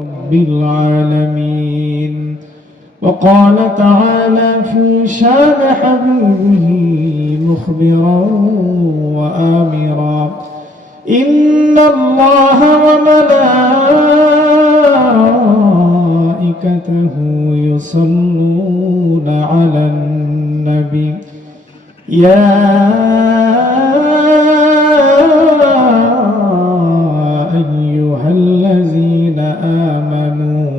رب العالمين. وقال تعالى في شان حبيبه مخبرا وآمرا: إن الله وملائكته يصلون على النبي يا أيها الذين آمنوا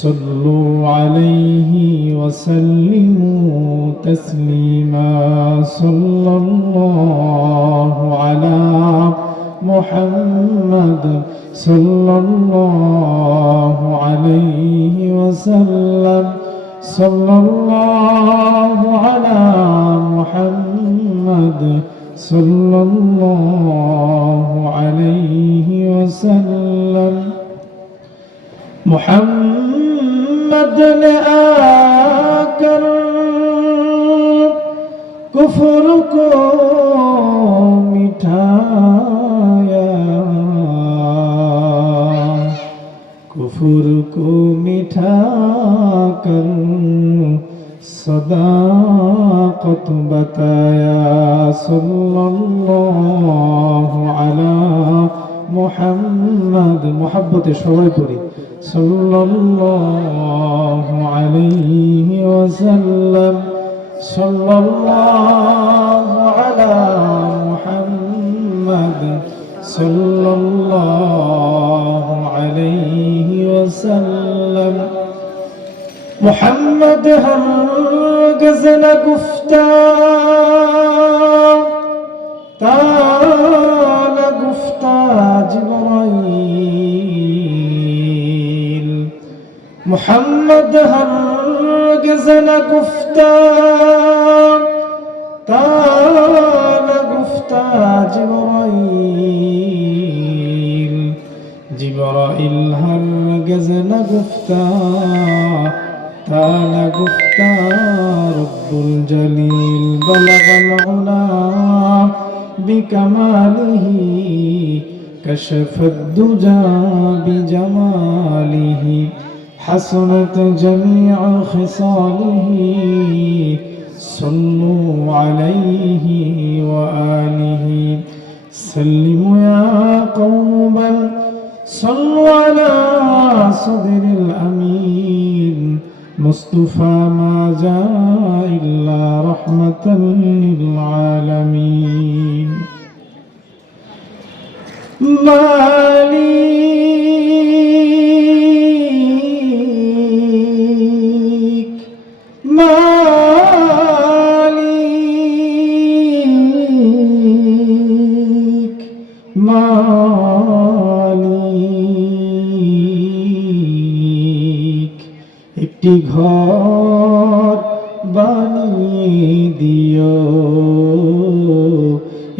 صلوا عليه وسلموا تسليما. صلى الله على محمد صلى الله عليه وسلم. صلى الله على محمد صلى الله عليه وسلم. محمد ने आकर कुफ्र को मिटाया, कुफ्र को मिटाकर सदाकत बताया। सल्लल्लाहु अला मुहम्मद, मोहब्बत सबाई पढ़ी। सल्लल्लाहु अलैहि वसल्लम। सल्लल्लाहु अला मुहम्मद सल्लल्लाहु अलैहि वसल्लम। मुहम्मद हरगिज़ न गुफ्ता ता न गुफ्ता जिब्राइल। मुहम्मद हरगिज़ न गुफ्ता ता न गुफ्ता जिब्राइल। जिब्राइल हरगिज़ न गुफ्ता ता न गुफ्ता रब्बुल जलील। बलगल उला बिकमालिही कशफद दुजा बिजमालिही। हसनत जमीअ खिसालिही सल्लु अलैहि व आलिहि। सल्लिमु या कौमन सल्लु अला सदरिल अमीन। मुस्तफा मा जा इल्ला रहमतन लिल आलमीन। मालिक मालिक मालिक। একটি ঘর বানিয়ে দিও,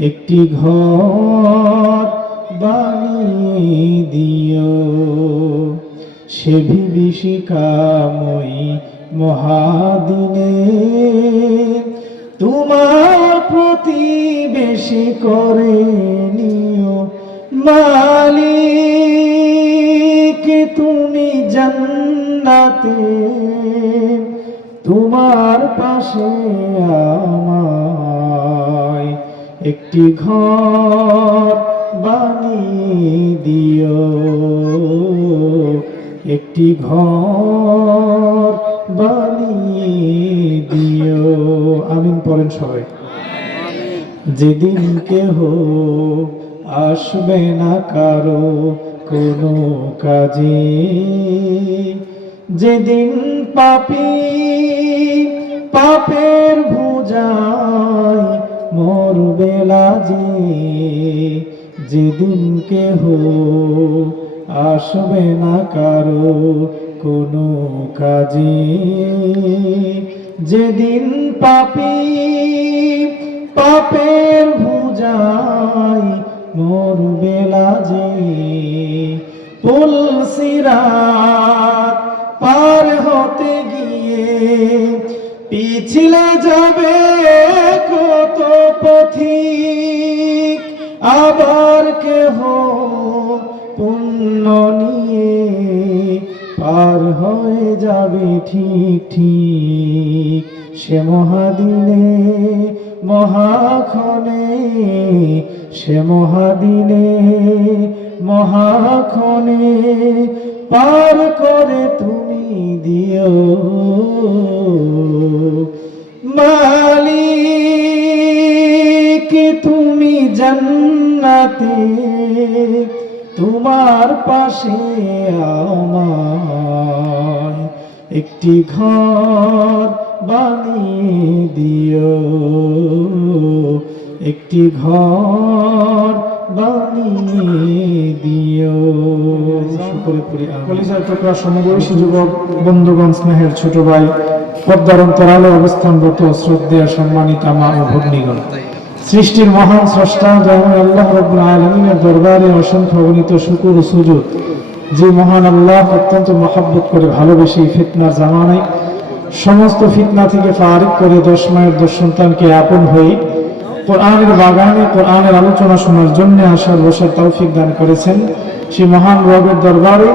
একটি ঘর বানিয়ে দিও। সে বিভীষিকাময়ী মহাদিনে তোমার প্রতিবেশী করে নিও। মালিক তুমি জান্নাতে তোমার পাশে আমায় একটি ঘর বানিয়ে দিও, একটি ঘর বানিয়ে দিও। আমিন পড়েন সবাই। যেদিন কেহ আসবে না কারো কোনো কাজে, যেদিন পাপী পাপের বোঝায় মরবে লাজে, যেদিন কেহ আসবে না কারো কোনো কাজে, যেদিন পাপী পাপের বোঝায় মরবে লাজে। পুল সিরাত পার হতে গিয়ে পিছলে যাবে কত পথিক, আবার কেহ পুণ্য নিয়ে পার হয়ে যাবে ঠিক ঠিক সে মহাদিনে মহাক্ষণে, সে মহাদিনে মহাক্ষণে পার করে তুমি দিও মালিক তুমি জান্নাতে তোমার পাশে আমায় একটি ঘর বানিয়ে দিও, একটি ঘর বানিয়ে দিও। কলিজার টুকরা সমবয়সী যুবক বন্ধুগণ, স্নেহের ছোট ভাই, পদ্মার অন্তরালে অবস্থানরত শ্রদ্ধেয় সম্মানিতা মা ও ভগ্নীগণ, সৃষ্টির মহান স্রষ্টা দয়াময় আল্লাহ রাব্বুল আলামিনের দরবারে অসংখ্য অগণিত শুকর ও সুজুদ। যে মহান আল্লাহ অত্যন্ত মহব্বত করে ভালোবেসে ফিতনার জামানায় সমস্ত ফিতনা থেকে ফারিক করে 10 মায়ের 10 সন্তানকে আপন হয়ে কোরআনের বাগানে কোরআনের আলোচনা শোনার জন্য আসার বসার তৌফিক দান করেছেন, সেই মহান রবের দরবারে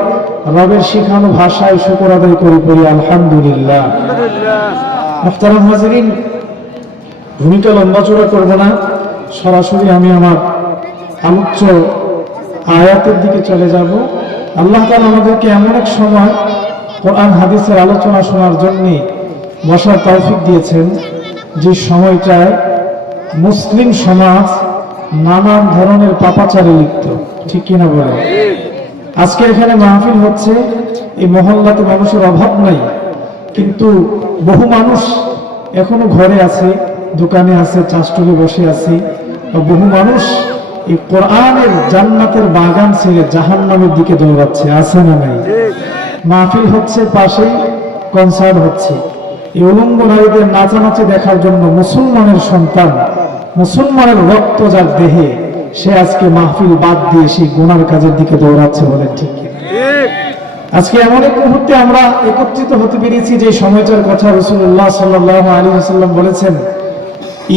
রবের শিখানো ভাষায় শুকর আদায় করি আলহামদুলিল্লাহ। মুহতারাম হাজিরিন, ভূমিকা লম্বাচড়া করব না, সরাসরি আমি আমার আলোচ্য আয়াতের দিকে চলে যাব। আল্লাহ তাআলা আমাদেরকে এমন এক সময় কোরআন হাদিসের আলোচনা শোনার জন্য বসার তৌফিক দিয়েছেন, যে সময়টায় মুসলিম সমাজ নানান ধরনের পাপাচারে লিপ্ত, ঠিক কিনা বলে? আজকে এখানে মাহফিল হচ্ছে, এই মহল্লাতে মানুষের অভাব নাই, কিন্তু বহু মানুষ এখনো ঘরে আছে, দোকানে আছে, চাষটুলে বসে আছে। বহু মানুষ এই কোরআনের জান্নাতের বাগান ছেড়ে জাহান্নামের দিকে দৌড়াচ্ছে, আছে না নাই? মাহফিল হচ্ছে, পাশেই কনসার্ট হচ্ছে, এই উলঙ্গ নারীদের নাচানাচি দেখার জন্য মুসলমানের সন্তান, মুসলমানের রক্ত যার দেহে, সে আজকে মাহফিল বাদ দিয়ে সেই গুনার কাজের দিকে দৌড়াচ্ছে, বলেন ঠিক? আজকে এমন এক মুহূর্তে আমরা একত্রিত হতে পেরেছি যে সময়টার কথা রাসূলুল্লাহ সাল্লাল্লাহু আলাইহি ওয়াসাল্লাম বলেছেন,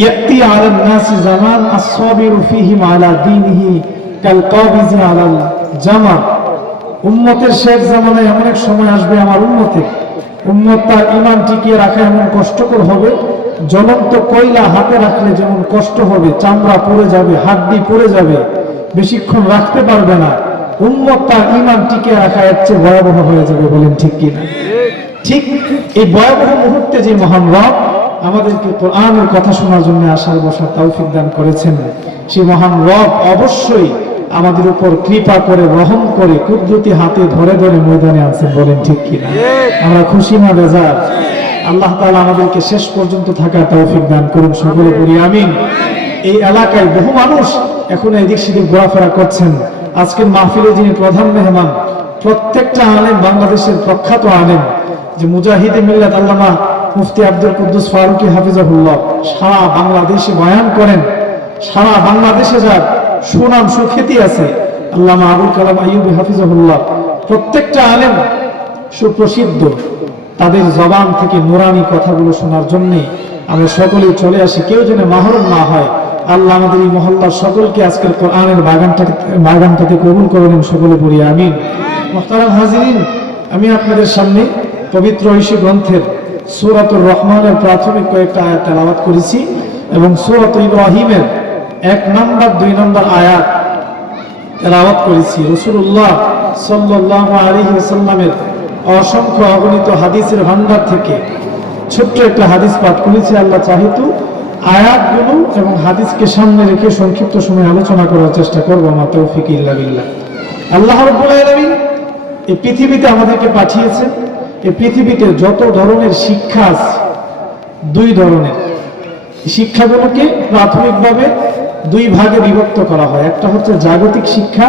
ইয়াতি আলান নাসি জামান আস-সাবিরু ফীহি আলা দীনিহি কাল কাবিজি আলাল জামা। উম্মতের শেষ জামানায় এমন এক সময় আসবে, আমার উম্মত তার ঈমান টিকিয়ে রাখা এমন কষ্টকর হবে, জ্বলন্ত কয়লা হাতে রাখলে যেমন কষ্ট হবে, চামড়া পড়ে যাবে, হাড্ডি পড়ে যাবে, বেশিক্ষণ রাখতে পারবে না। উম্মত তার ঈমান টিকিয়ে রাখা এর চেয়ে ভয়াবহ হয়ে যাবে, বলেন ঠিক কিনা? ঠিক এই ভয়াবহ মুহূর্তে যে মহান রব আমাদেরকে কোরআনের কথা শোনার জন্য আসার বসার তৌফিক দান করেছেন, সেই মহান রব অবশ্যই আমাদের উপর কৃপা করে, রহম করে, কুদরতি হাতে ধরে ধরে ময়দানে আনছেন, বলেন ঠিক কিনা? আমরা খুশি না বেজার? আল্লাহ তাআলা আমাদেরকে শেষ পর্যন্ত থাকার তৌফিক দান করুন, সকলে বলি আমিন। এই এলাকায় বহু মানুষ এখন এদিক সেদিক ঘোরাফেরা করছেন। আজকের মাহফিলে যিনি প্রধান মেহমান, প্রত্যেকটা আলেম, বাংলাদেশের প্রখ্যাত আলেম, যে মুজাহিদে মিল্লাত আল্লামা মুফতি আব্দুল কুদ্দুস ফারুকী হাফিজাহুল্লাহ, সারা বাংলাদেশে বয়ান করেন, সারা বাংলাদেশে যার সুনাম সুখ্যাতি আছে, আল্লামা আবুল কালাম আইয়ুবী হাফিজাহুল্লাহ, প্রত্যেকটা আলেম সুপ্রসিদ্ধ, তাদের জবান থেকে নুরানি কথাগুলো শোনার জন্য আমরা সকলেই চলে আসি, কেউ যেন মাহরুম না হয়। আল্লাহ আমাদের এই মহল্লার সকলকে আজকের কোরআনের বাগানটাকে কবুল করেন, সকলে পড়ি আমিন। মুহতারাম হাজিরিন, আমি আপনাদের সামনে পবিত্র ঐশী গ্রন্থের সূরাতুর রহমানের প্রাথমিক কয়েকটা আয়াত তেলাওয়াত করেছি এবং সূরাত ইব্রাহিমের 1 নম্বর 2 নম্বর আয়াত তেলাওয়াত করেছি। রাসূলুল্লাহ সাল্লাল্লাহু আলাইহি ওয়াসাল্লামের অসংখ্য অগণিত হাদিসের ভান্ডার থেকে ছোট্ট একটা হাদিস পাঠ করেছি। আল্লাহ চাহিতু আয়াতগুলো এবং হাদিসকে সামনে রেখে সংক্ষিপ্ত সময় আলোচনা করার চেষ্টা করবো। আমার তৌফিক ইল্লা বিল্লাহ। আল্লাহ রাব্বুল আলামিন এই পৃথিবীতে আমাদেরকে পাঠিয়েছেন। এই পৃথিবীতে যত ধরনের শিক্ষা আছে, 2 ধরনের শিক্ষাগুলোকে প্রাথমিকভাবে 2 ভাগে বিভক্ত করা হয়। একটা হচ্ছে জাগতিক শিক্ষা,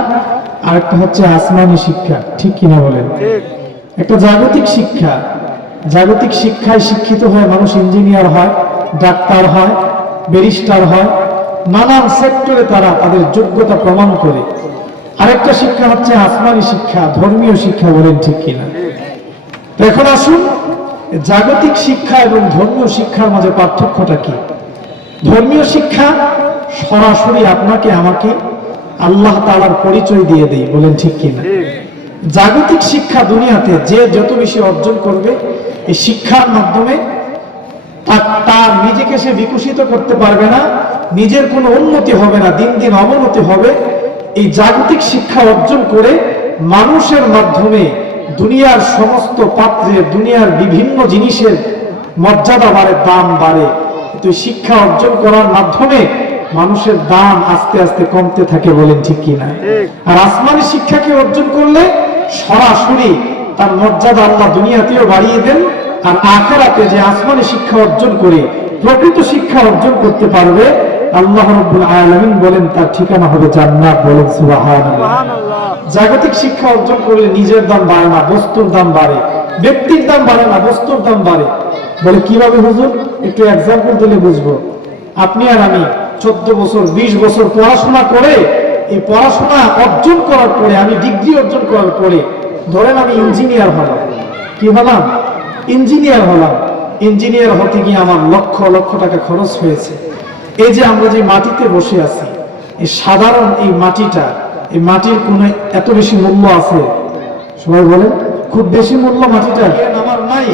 আর একটা হচ্ছে আসমানি শিক্ষা, ঠিক কিনা বলেন? একটা জাগতিক শিক্ষা, জাগতিক শিক্ষায় শিক্ষিত হয় মানুষ ইঞ্জিনিয়ার হয়, ডাক্তার হয়, ব্যারিস্টার হয়, নানান সেক্টরে তারা তাদের যোগ্যতা প্রমাণ করে। আরেকটা শিক্ষা হচ্ছে আসমানি শিক্ষা, ধর্মীয় শিক্ষা, বলেন ঠিক কিনা? তো এখন আসুন, জাগতিক শিক্ষা এবং ধর্মীয় শিক্ষার মাঝে পার্থক্যটা কি? ধর্মীয় শিক্ষা সরাসরি আপনাকে আমাকে আল্লাহ তাআলার পরিচয় দিয়ে দেয়, বলেন ঠিক কিনা? জাগতিক শিক্ষা দুনিয়াতে যে যত বেশি অর্জন করবে, এই শিক্ষার মাধ্যমে তার নিজেকে সে বিকশিত করতে পারবে না, নিজের কোনো উন্নতি হবে না, দিন দিন অবনতি হবে। এই জাগতিক শিক্ষা অর্জন করে মানুষের মাধ্যমে দুনিয়ার সমস্ত পাত্রে, দুনিয়ার বিভিন্ন জিনিসের মর্যাদা বাড়ে, দাম বাড়ে। কিন্তু শিক্ষা অর্জন করার মাধ্যমে মানুষের দাম আস্তে আস্তে কমতে থাকে, বলেন ঠিক কিনা? আর আসমানি শিক্ষাকে অর্জন করলে সরাসরি তার মর্যাদা আল্লাহ দুনিয়াতেও বাড়িয়ে দেন, আর আখিরাতে যে আসমানি শিক্ষা অর্জন করে প্রকৃত শিক্ষা অর্জন করতে পারবে, আল্লাহ রাব্বুল আলামিন বলেন তার ঠিকানা হবে জান্নাত, বলেন সুবহানাল্লাহ। জাগতিক শিক্ষা অর্জন করলে নিজের দাম বাড়ে না, বস্তুর দাম বাড়ে। ব্যক্তির দাম বাড়ে না, বস্তুর দাম বাড়ে। বলে কিভাবে হুজুর? একটু এক্সাম্পল দিলে বুঝবো। আপনি আর আমি 14 বছর 20 বছর পড়াশোনা করে, এই পড়াশোনা অর্জন করার পরে, আমি ডিগ্রি অর্জন করার পরে, ধরেন আমি ইঞ্জিনিয়ার হলাম। কি হলাম? ইঞ্জিনিয়ার হলাম। ইঞ্জিনিয়ার হতে গিয়ে আমার লক্ষ লক্ষ টাকা খরচ হয়েছে। এই যে আমরা যে মাটিতে বসে আছি, এই সাধারণ এই মাটিটা, এই মাটির কোনো এত বেশি মূল্য আছে? সবাই বলেন, খুব বেশি মূল্য মাটিটা আমার নাই,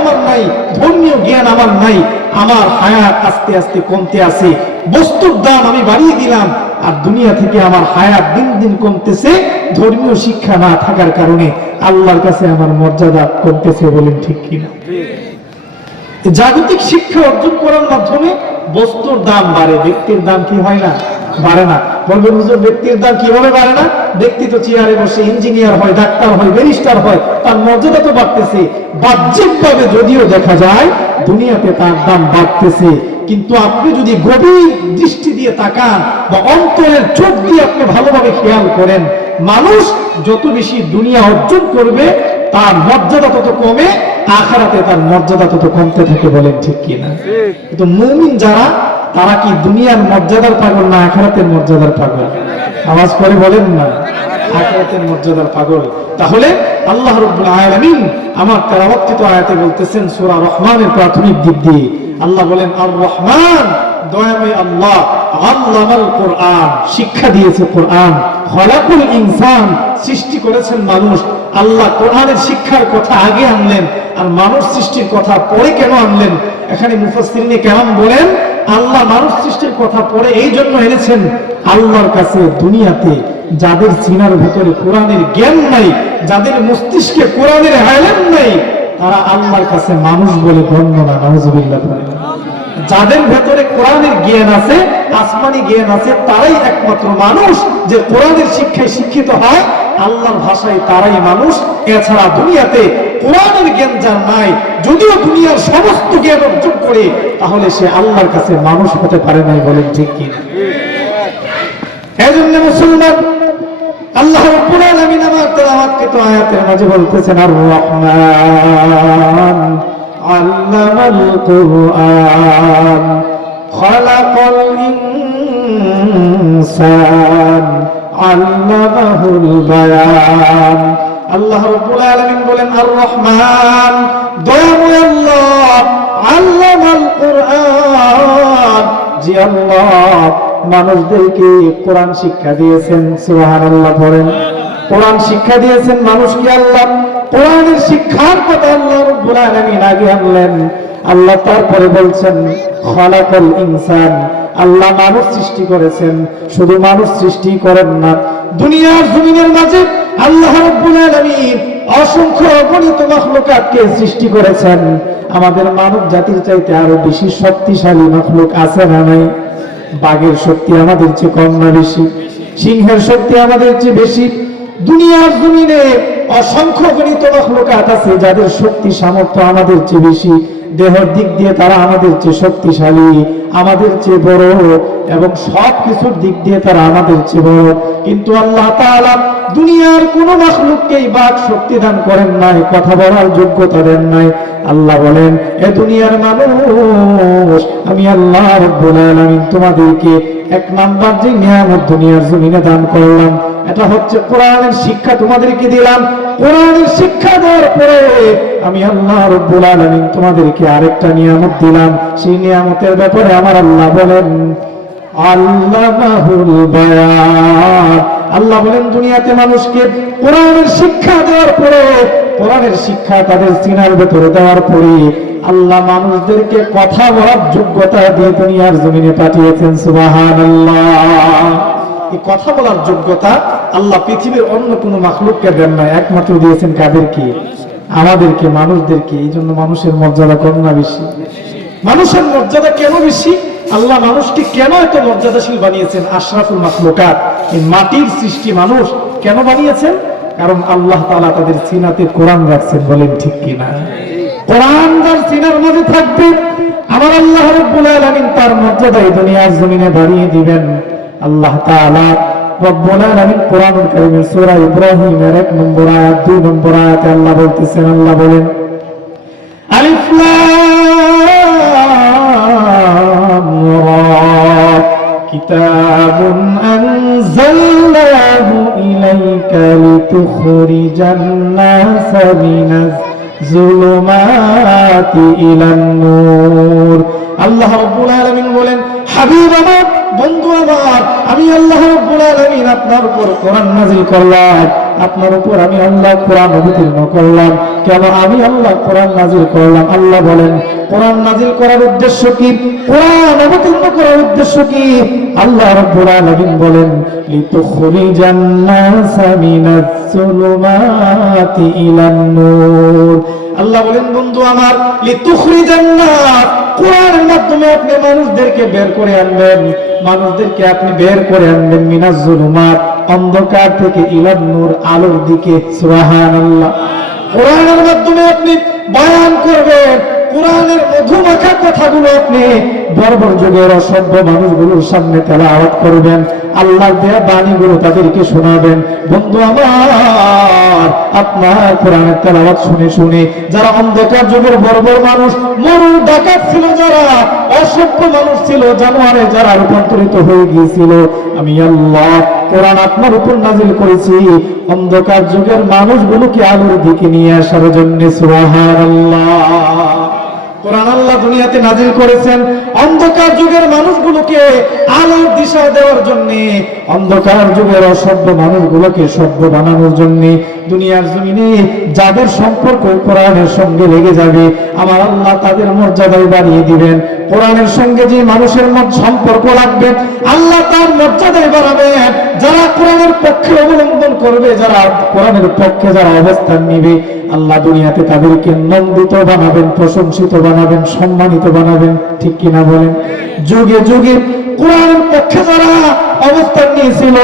আমার নাই, ধর্মীয় জ্ঞান আমার নাই, আমার হায়াত আস্তে আস্তে কমতে আছে। বস্তুর দাম আমি বাড়িয়ে দিলাম, আর দুনিয়া থেকে আমার হায়াত দিন দিন কমতেছে, ধর্মীয় শিক্ষা না থাকার কারণে আল্লাহর কাছে আমার মর্যাদা কমতেছে, বলেন ঠিক কিনা? জাগতিক শিক্ষা অর্জন করার মাধ্যমে বস্তুর দাম বাড়ে, ব্যক্তির দাম কি হয় না? বাড়ে না। বলবেন হুজুর ব্যক্তির দাম কিভাবে বাড়ে না? ব্যক্তি তো চেয়ারে বসে ইঞ্জিনিয়ার হয়, ডাক্তার হয়, ব্যারিস্টার হয়, তার মর্যাদা তো বাড়তেছে। বাহ্যিকভাবে যদিও দেখা যায় দুনিয়াতে তার দাম বাড়তেছে, কিন্তু আপনি যদি গভীর দৃষ্টি দিয়ে তাকান বা অন্তরের চোখ দিয়ে আপনি ভালোভাবে খেয়াল করেন, মানুষ যত বেশি দুনিয়া অর্জন করবে তার মর্যাদা তত কমে, আখিরাতে তার মর্যাদা তত কমতে থাকে, বলেন ঠিক কিনা? কিন্তু মুমিন যারা, তারা কি দুনিয়ার মর্যাদার পাগল না আখিরাতের মর্যাদার পাগল? আওয়াজ করে বলেন না, আখিরাতের মর্যাদার পাগল। তাহলে আল্লাহ রাব্বুল আলামিন আমার তেলাওয়াতকৃত আয়াতে বলতেছেন, সূরা রহমানের প্রাথমিক দিক দিয়ে আল্লাহ বলেন, আর রহমান, দয়াময় আল্লাহ, আল্লামাল কোরআন, শিক্ষা দিয়েছে কোরআন, খলাকুল ইনসান, সৃষ্টি করেছেন মানুষ। আল্লাহ কোরআনের শিক্ষার কথা আগে আনলেন, আর মানুষ সৃষ্টির কথা পরে কেন আনলেন? এখানে মুফাসসিরিনে কেরাম বলেন, আল্লাহ মানুষ সৃষ্টির কথা পরে এই জন্য এনেছেন, আল্লাহর কাছে দুনিয়াতে যাদের সিনার ভেতরে কোরআনের জ্ঞান নাই, যাদের মস্তিষ্কে কোরআনের ইলম নাই, তারা আল্লাহর কাছে মানুষ বলে গণ্য না। নাউযুবিল্লাহ। যাদের ভেতরে কোরআনের জ্ঞান আছে, আসমানি জ্ঞান আছে, তারাই একমাত্র মানুষ। যে কোরআনের শিক্ষায় শিক্ষিত হয়, আল্লাহর ভাষায়, তারাই মানুষ। এছাড়া দুনিয়াতে কোরআনের জ্ঞান যার নাই, যদিও দুনিয়ার সমস্ত জ্ঞান অর্জন করে, তাহলে সে আল্লাহর কাছে মানুষ হতে পারে নাই, বলেন ঠিক কি? এজন্য মুসলমান, আল্লাহ রাব্বুল আলামিন আমার তেলাওয়াতকৃত আয়াতের মাঝে বলতেছেন, আর রহমান আল্লামাল কুরআন খালাকাল ইনসান আল্লামাহুল বায়ান। আল্লাহ রাব্বুল আলামিন বলেন, আর রহমান, দয়াময় আল্লাহ, আল্লামাল কুরআন, যে আল্লাহ মানুষদেরকে কোরআন শিক্ষা দিয়েছেন। সুবহানাল্লাহ পড়েন। কোরআন শিক্ষা দিয়েছেন মানুষকে আল্লাহ। কোরআনের শিক্ষার কথা আল্লাহ রাব্বুল আলামিন আগে আনলেন, আল্লাহ তারপরে বলছেন খালাকাল ইনসান, আল্লাহ মানুষ সৃষ্টি করেছেন। শুধু মানুষ সৃষ্টি করেন না, দুনিয়ার জমিনের মাঝে আল্লাহ রাব্বুল আলামিন অসংখ্য অগণিত মাখলুকাতকে সৃষ্টি করেছেন। আমাদের মানব জাতির চাইতে আরো বেশি শক্তিশালী মাখলুক আছে না নাই? বাঘের শক্তি আমাদের চেয়ে কম না বেশি? সিংহের শক্তি আমাদের চেয়ে বেশি? দুনিয়ার জমিনে অসংখ্য গণিত মাখলুকাত আছে যাদের শক্তি সামর্থ্য আমাদের চেয়ে বেশি। দেহের দিক দিয়ে তারা আমাদের চেয়ে শক্তিশালী, আমাদের চেয়ে বড়, এবং সব কিছুর দিক দিয়ে তারা আমাদের চেয়ে বড়। কিন্তু আল্লাহ তাআলা দুনিয়ার কোন মাখলুককেই বাক শক্তি দান করেন নাই, কথা বলার যোগ্যতা দেন নাই। আল্লাহ বলেন, এ দুনিয়ার মানুষ, আমি আল্লাহ রাব্বুল আলামিন তোমাদেরকে এক নাম্বার যে নিয়ামত দুনিয়ার জমিনে দান করলাম, এটা হচ্ছে কোরআনের শিক্ষা তোমাদেরকে দিলাম। কোরআনের শিক্ষা দেওয়ার পরে আমি আল্লাহ রাব্বুল আলামিন তোমাদেরকে আরেকটা নিয়ামত দিলাম। সেই নিয়ামতের ব্যাপারে আমার আল্লাহ বলেন, আল্লামাহুল বায়ান, আল্লাহ বলেন দুনিয়াতে মানুষকে কোরআনের শিক্ষা দেওয়ার পরে, কোরআনের শিক্ষা তাদের সিনার ভেতরে দেওয়ার পরে আল্লাহ মানুষদেরকে কথা বলার যোগ্যতা দিয়ে দুনিয়ার জমিনে পাঠিয়েছেন। সুবহানাল্লাহ। এই কথা বলার যোগ্যতা আল্লাহ পৃথিবীর অন্য কোনো মাখলুককে দেন না, একমাত্র দিয়েছেন কাদেরকে? আমাদেরকে, মানুষদেরকে। এই জন্য মানুষের মর্যাদা কম না বেশি? মানুষের মর্যাদা কেন বেশি? আল্লাহ মানুষকে কেন এত মর্যাদাশীল বানিয়েছেন? আশরাফুল মাখলুকাত, এই মাটির সৃষ্টি মানুষ কেন বানিয়েছেন? কারণ আল্লাহ তাআলা তাদের সিনাতে কোরআন রাখছেন। বলেন ঠিক কিনা? কোরআন যার সিনার মাঝে থাকবে, আমার আল্লাহ রাব্বুল আলামিন তার মর্যাদা এই দুনিয়ার জমিনে বাড়িয়ে দিবেন। আল্লাহ তাআলা রব্বুল আলামিন কোরআনুল কারীমের সূরা ইব্রাহিমের 1 নম্বর আয়াত 2 নম্বর আয়াতে আল্লাহ বলতেছেন, আল্লাহ বলেন আলিফ লাম রা কিতাবুন আনজালনাহু ইলাইকা লিতুখরিজান নাসা মিনাজ যুলুমাতি ইলান নূর। আল্লাহ রাব্বুল আলামিন বলেন, হাবিব আমার, বন্ধু আমার, আমি আল্লাহ রাব্বুল আলামিন আপনার উপর কোরআন নাযিল করলাম, আপনার উপর আমি আল্লাহ কোরআন অবতীর্ণ করলাম। কেন আমি আল্লাহ কোরআন নাযিল করলাম? আল্লাহ বলেন কোরআন নাযিল করার উদ্দেশ্য কি? কোরআন অবতীর্ণ করার উদ্দেশ্য কি? আল্লাহ রাব্বুল আলামিন বলেন লিতুখরিজান নাসা মিনাজ যুলুমাতি ইলান নূর। আল্লাহ বলেন বন্ধু আমার, লিতুখরিজান নাস, কোরআনের মাধ্যমে আপনি মানুষদেরকে বের করে আনবেন, মানুষদেরকে আপনি বের করে আনবেন মিনাজ যুলুমাত, অন্ধকার থেকে ইলান নূর, আলোর দিকে। সুবহানাল্লাহ। কোরআনের মাধ্যমে আপনি বয়ান করবেন, কোরআনের মধুমাখা কথাগুলো আপনি বর্বর যুগের অসভ্য মানুষগুলোর সামনে তেলাওয়াত করবেন, আল্লাহর দেয়া বাণীগুলো তাদেরকে শোনাবেন। বন্ধু আমার, আপনার কোরআনের তেলাওয়াত শুনে শুনে যারা অন্ধকার যুগের বর্বর মানুষ, মরু ডাকাত ছিল, যারা অসভ্য মানুষ ছিল, জানোয়ারে যারা রূপান্তরিত হয়ে গিয়েছিল, আমি আল্লাহ কোরআন আপনার উপর নাযিল করেছি অন্ধকার যুগের মানুষগুলোকে আলোর দিকে নিয়ে আসার জন্য। সুবহানাল্লাহ। কোরআন আল্লাহ দুনিয়াতে নাযিল করেছেন অন্ধকার যুগের মানুষগুলোকে আলোর দিশা দেওয়ার জন্য, অন্ধকার যুগের অসভ্য মানুষগুলোকে সভ্য বানানোর জন্য। দুনিয়ার জমিনে যাদের সম্পর্ক কোরআনের সঙ্গে লেগে যাবে, আমার আল্লাহ তাদের মর্যাদায় বাড়িয়ে দিবেন। কোরআনের সঙ্গে যে মানুষের সম্পর্ক লাগবে, আল্লাহ তার মর্যাদায় বাড়াবেন। যারা কোরআনের পক্ষে অবলম্বন করবে, যারা কোরআনের পক্ষে যারা অবস্থান নিবে, আল্লাহ দুনিয়াতে তাদেরকে নন্দিত বানাবেন, প্রশংসিত বানাবেন, সম্মানিত বানাবেন। ঠিক কিনা বলেন? যুগে যুগে কোরআনের পক্ষে যারা অবস্থান নিয়েছিল,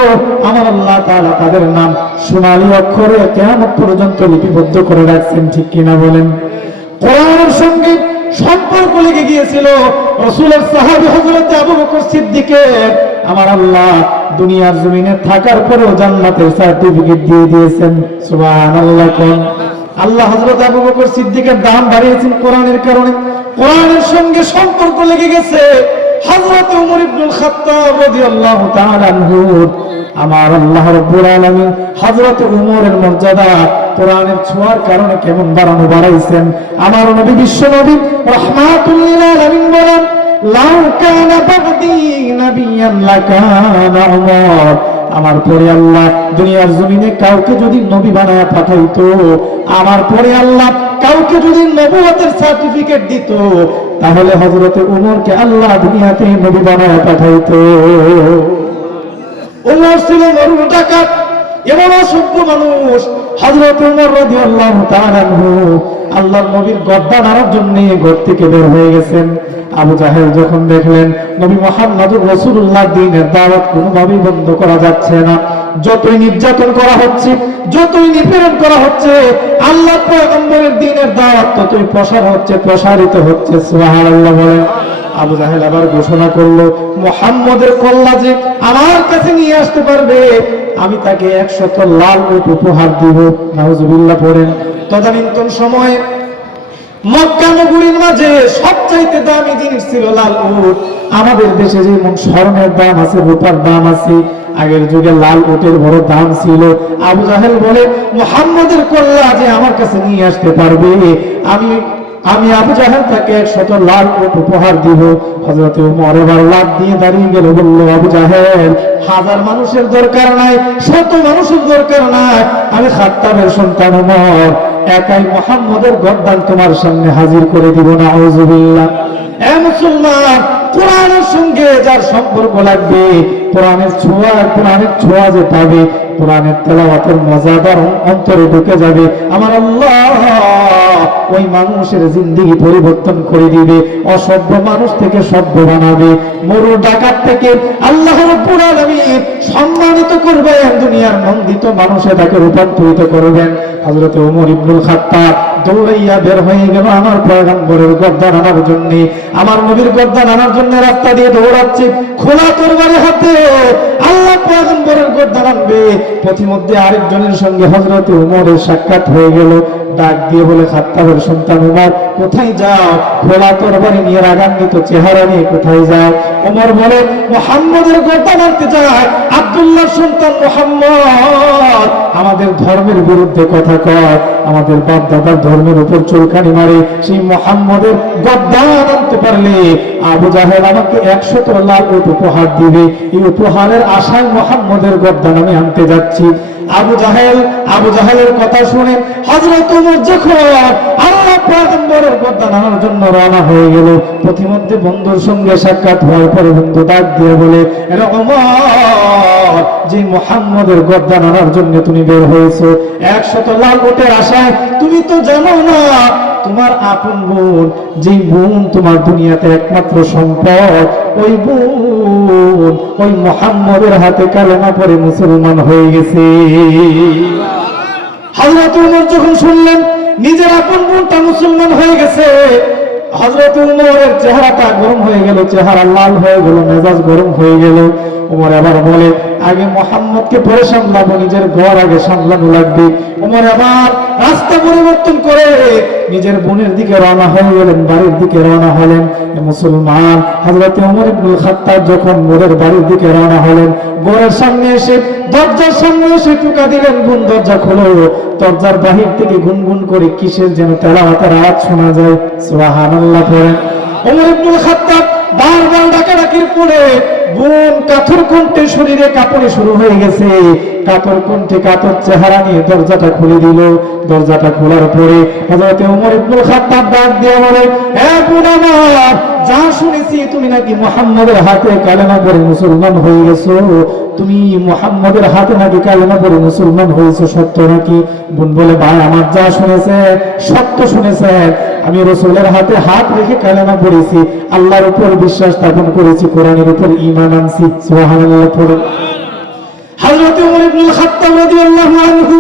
আমার আল্লাহ তাআলা তাদের নাম সোনালী অক্ষরে কিয়ামত পর্যন্ত লিপিবদ্ধ করে রাখছেন। ঠিক কিনা বলেন? কোরআনের সঙ্গে সম্পর্ক লেগে গিয়েছিল রাসূলের সাহাবী হযরত আবু বকর সিদ্দিকের, আমার আল্লাহ দুনিয়ার জমিনে থাকার পরেও জান্নাতের সার্টিফিকেট দিয়ে দিয়েছেন। সুবহানাল্লাহ। কোন আল্লাহ হযরত আবু বকর সিদ্দিকের দাম বাড়িয়েছেন কোরআনের কারণে। কোরআনের সঙ্গে সম্পর্ক লেগে গেছে হযরত ওমর ইবনুল খাত্তাব রাদিয়াল্লাহু তাআলা আনহু। আমার আল্লাহ রাব্বুল আলামিন হযরত ওমরের মর্যাদা কোরআনের ছোঁয়ার কারণে কেমন বাড়াইছেন। আমার নবী, বিশ্ব নবী রাহমাতুল লিল আলামিন বলেন, লাউ কানা বাদি নাবিয়ান লাকানা ওমর। আমার পরে আল্লাহ দুনিয়ার জমিনে কাউকে যদি নবী বানায়া পাঠাইতো, আমার পরে আল্লাহ কাউকে যদি নবুয়তের সার্টিফিকেট দিত, তাহলে হযরত ওমরকে আল্লাহ দুনিয়াতে নবী বানায়া পাঠাইতো। ওমর ছিল মরু ডাকাত, এমন অসভ্য মানুষ। হযরত ওমর রাদিয়াল্লাহু তাআলা আনহু আল্লাহর নবীর গর্দান আনার জন্য ঘর থেকে বের হয়ে গেছেন। আবু জাহেল যখন দেখলেন নবী মুহাম্মদুর রাসূলুল্লাহ দ্বীনের দাওয়াত কোনোভাবেই বন্ধ করা যাচ্ছে না, যতই নির্যাতন করা হচ্ছে, যতই নিপীড়ন করা হচ্ছে, আল্লাহ পয়গম্বরের দ্বীনের দাওয়াত ততই প্রসারিত হচ্ছে। সুবহানাল্লাহ বলেন। আবু জাহেল আবার ঘোষণা করলো, মুহাম্মদের কল্লা যে আমার কাছে নিয়ে আসতে পারবে, আমি তাকে 100 লাল উট উপহার দিব। নাউজুবিল্লাহ পড়েন। তদানীন্তন সময়ে মক্কা নগরীর মাঝে সবচাইতে দামি জিনিস ছিল লাল উট। আমাদের দেশে যেমন স্বর্ণের দাম আছে, রূপার দাম আছে, আগের যুগে লাল উটের বড় দাম ছিল। আবু জাহেল বলে, মুহাম্মদের কল্লা যে আমার কাছে নিয়ে আসতে পারবে, আমি আমি আবু জাহেল তাকে 100 লাখ উপহার দিব। হযরত ওমর এবার লাভ দিয়ে দাঁড়িয়ে গেল, বলল আবু জাহেল, 1000 মানুষের দরকার নাই, 100 মানুষের দরকার নাই, আমি খাত্তাবের সন্তান ওমর একাই মুহাম্মদের গর্দান তোমার সামনে হাজির করে দিব। নাউযুবিল্লাহ। এ মুসলমান, কোরআনের সঙ্গে যার সম্পর্ক লাগবে, কোরআনের ছোঁয়া যে পাবে, কোরআনের তেলাওয়াতের মজাদার অন্তরে ঢুকে যাবে, আমার আল্লাহ ওই মানুষের জিন্দেগি পরিবর্তন করে দিবে। অসভ্য মানুষ থেকে সভ্য বানাবে। মরু ডাকাত থেকে আল্লাহ রাব্বুল আলামিন সম্মানিত করবেন, দুনিয়ার নন্দিত মানুষে তাকে রূপান্তরিত করবেন। হযরত ওমর ইবনুল খাত্তাব দৌড়াইয়া বের হয়ে গেল আমার পয়গম্বরের গর্দান আনার জন্য, আমার নবীর গর্দান আনার জন্য রাস্তা দিয়ে দৌড়াচ্ছে, খোলা তরবারি হাতে আল্লাহ পয়গম্বরের গর্দান আনবে। পথিমধ্যে আরেকজনের সঙ্গে হযরত ওমরের সাক্ষাৎ হয়ে গেল। ডাক দিয়ে বলে, খাত্তাবের সন্তান ওমর, কোথায় যাও? খোলা তরবারি নিয়ে রাগান্বিত চেহারা নিয়ে কোথায় যাও? ওমর বলে, মুহাম্মদের গর্দান আনতে যায়। আব্দুল্লাহর সন্তান মুহাম্মদ আমাদের ধর্মের বিরুদ্ধে কথা কয়, আমাদের বাপ দাদার ধর্মের উপর চুলকানি মারে, সেই মুহাম্মদের গর্দান আনতে পারলে আবু জাহেল আমাকে 100 লাখ উপহার দিবে। এই উপহারের আশায় মুহাম্মদের গর্দান আমি আনতে যাচ্ছি। আবু জাহেলের কথা শুনে হযরত ওমর যখন আল্লাহ পয়গম্বরের গর্দান আনার জন্য রওনা হয়ে গেল, প্রতিমধ্যে বন্ধুর সঙ্গে সাক্ষাৎ হওয়ার পরে বন্ধু ডাক দিয়ে বলে, এরা ওমর, যে মুহাম্মদের গর্দান আনার জন্য তুমি বের হয়েছো 100 লাখ ওটের আশায়, তুমি তো জানো না তোমার আপন বোন, যে বোন তোমার দুনিয়াতে একমাত্র সম্পদ, ওই বোন ওই মুহাম্মদের হাতে কালেমা পড়ে মুসলমান হয়ে গেছে। হযরত ওমর যখন শুনলেন নিজের আপন বোনটা মুসলমান হয়ে গেছে, হযরত ওমরের চেহারাটা গরম হয়ে গেল, চেহারা লাল হয়ে গেল, মেজাজ গরম হয়ে গেল। ওমর আবার বলে, আগে মুহাম্মদকে পরে সামলাবো, নিজের ঘর আগে সামলানো লাগবে। ওমর আবার রাস্তা পরিবর্তন করে নিজের বোনের দিকে রওনা হয়ে গেলেন, বাড়ির দিকে রওনা হলেন। মুসলমান, হযরত ওমর ইবনুল খাত্তাব যখন মোরের বাড়ির দিকে রওনা হলেন, ঘরের সামনে এসে দরজার সামনে এসে টোকা দিলেন, বোন দরজা খোলো। দরজার বাহির থেকে গুনগুন করে কিসের যেন তেলাওয়াতের আওয়াজ শোনা যায়, সুবহানাল্লাহ পড়েন। ওমর ইবনুল খাত্তাব বারবার ডাকাডাকির পরে বোন কাতর কণ্ঠে, শরীরে কাঁপুনি শুরু হয়ে গেছে, কাতর কণ্ঠে কাতর চেহারা নিয়ে দরজাটা খুলে দিল। দরজাটা খোলার পরে হযরত ওমর ইবনুল খাত্তাব ডাক দিয়ে বলে, এ বোন আমার, যা শুনেছি তুমি নাকি মুহাম্মদের হাতে কালেমা পড়ে মুসলমান হয়ে গেছো, তুমি মুহাম্মদের হাতে নাকি কালেমা পড়ে মুসলমান হয়েছো, সত্য নাকি? বোন বলে, ভাই আমার যা শুনেছে সত্য শুনেছে, আমি রাসূলের হাতে হাত রেখে কালেমা পড়েছি, আল্লাহর উপর বিশ্বাস স্থাপন করেছি, কোরআনের উপর ঈমান আনছি। সুবহানাল্লাহ পড়ুন। হযরত ওমর ইবনুল খাত্তাব রাদিয়াল্লাহু আনহু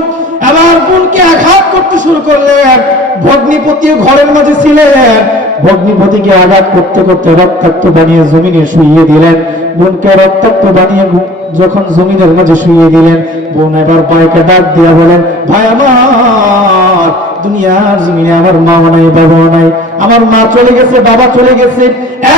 আবার বোনকে আঘাত করতে শুরু করলেন। ভগ্নিপতি ঘরের মাঝে ছিলেন, ভগ্নিপতিকে আঘাত করতে করতে রক্তাক্ত বানিয়ে জমিনে শুইয়ে দিলেন। বোনকে রক্তাক্ত বানিয়ে যখন জমিনের মাঝে শুইয়ে দিলেন, বোন এবার ভাইকে ডাক দিয়া বলেন, ভাই আমার, দুনিয়ার জমিনে আমার মা নাই, বাবা নাই, আমার মা চলে গেছে, বাবা চলে গেছে,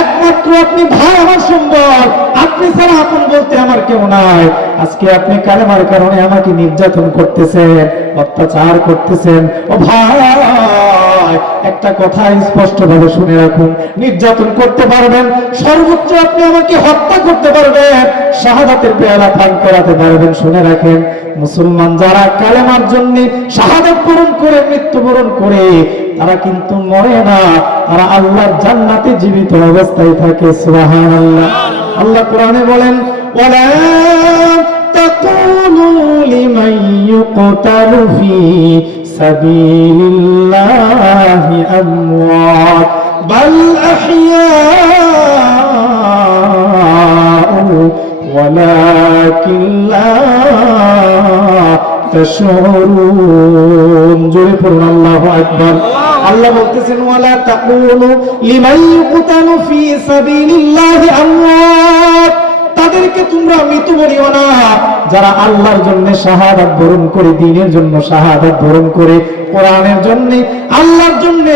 একমাত্র আপনি ভাই আমার সম্বল, আপনি ছাড়া আপন বলতে আমার কেউ নাই। আজকে আপনি কালেমার কারণে আমাকে নির্যাতন করতেছেন, অত্যাচার করতেছেন। ও ভাই, একটা কথা স্পষ্ট ভাবে শুনে রাখুন, নির্যাতন করতে পারবেন, সর্বোচ্চ আপনি আমাকে হত্যা করতে পারবেন, শাহাদাতের পেয়ালা পান করাতে পারবেন। শুনে রাখেন, মুসলমান যারা কালেমার জন্য শাহাদাত বরণ করে, মৃত্যুবরণ করে, তারা কিন্তু মরে না, তারা আল্লাহর জান্নাতে জীবিত অবস্থায় থাকে। সুবহানাল্লাহ। আল্লাহ কোরআনে বলেন, ওয়ালা তাকুলু লিমান ইউকতালু ফি সাবিলিল্লাহি আমওয়াত বাল আহইয়াউ ওয়ালাকিন লা তাশউরুন। জোরে পড়ুন আল্লাহু আকবার। আল্লাহ বলতেছেন, ওয়ালা তাকুলু লিমান ইউকতালু ফি সাবিলিল্লাহি আমওয়াত, তাদেরকে তোমরা মৃত বলিও না যারা আল্লাহর জন্য শাহাদাত বরণ করে, দ্বীনের জন্য শাহাদাত বরণ করে, কোরআনের জন্য, আল্লাহর জন্য,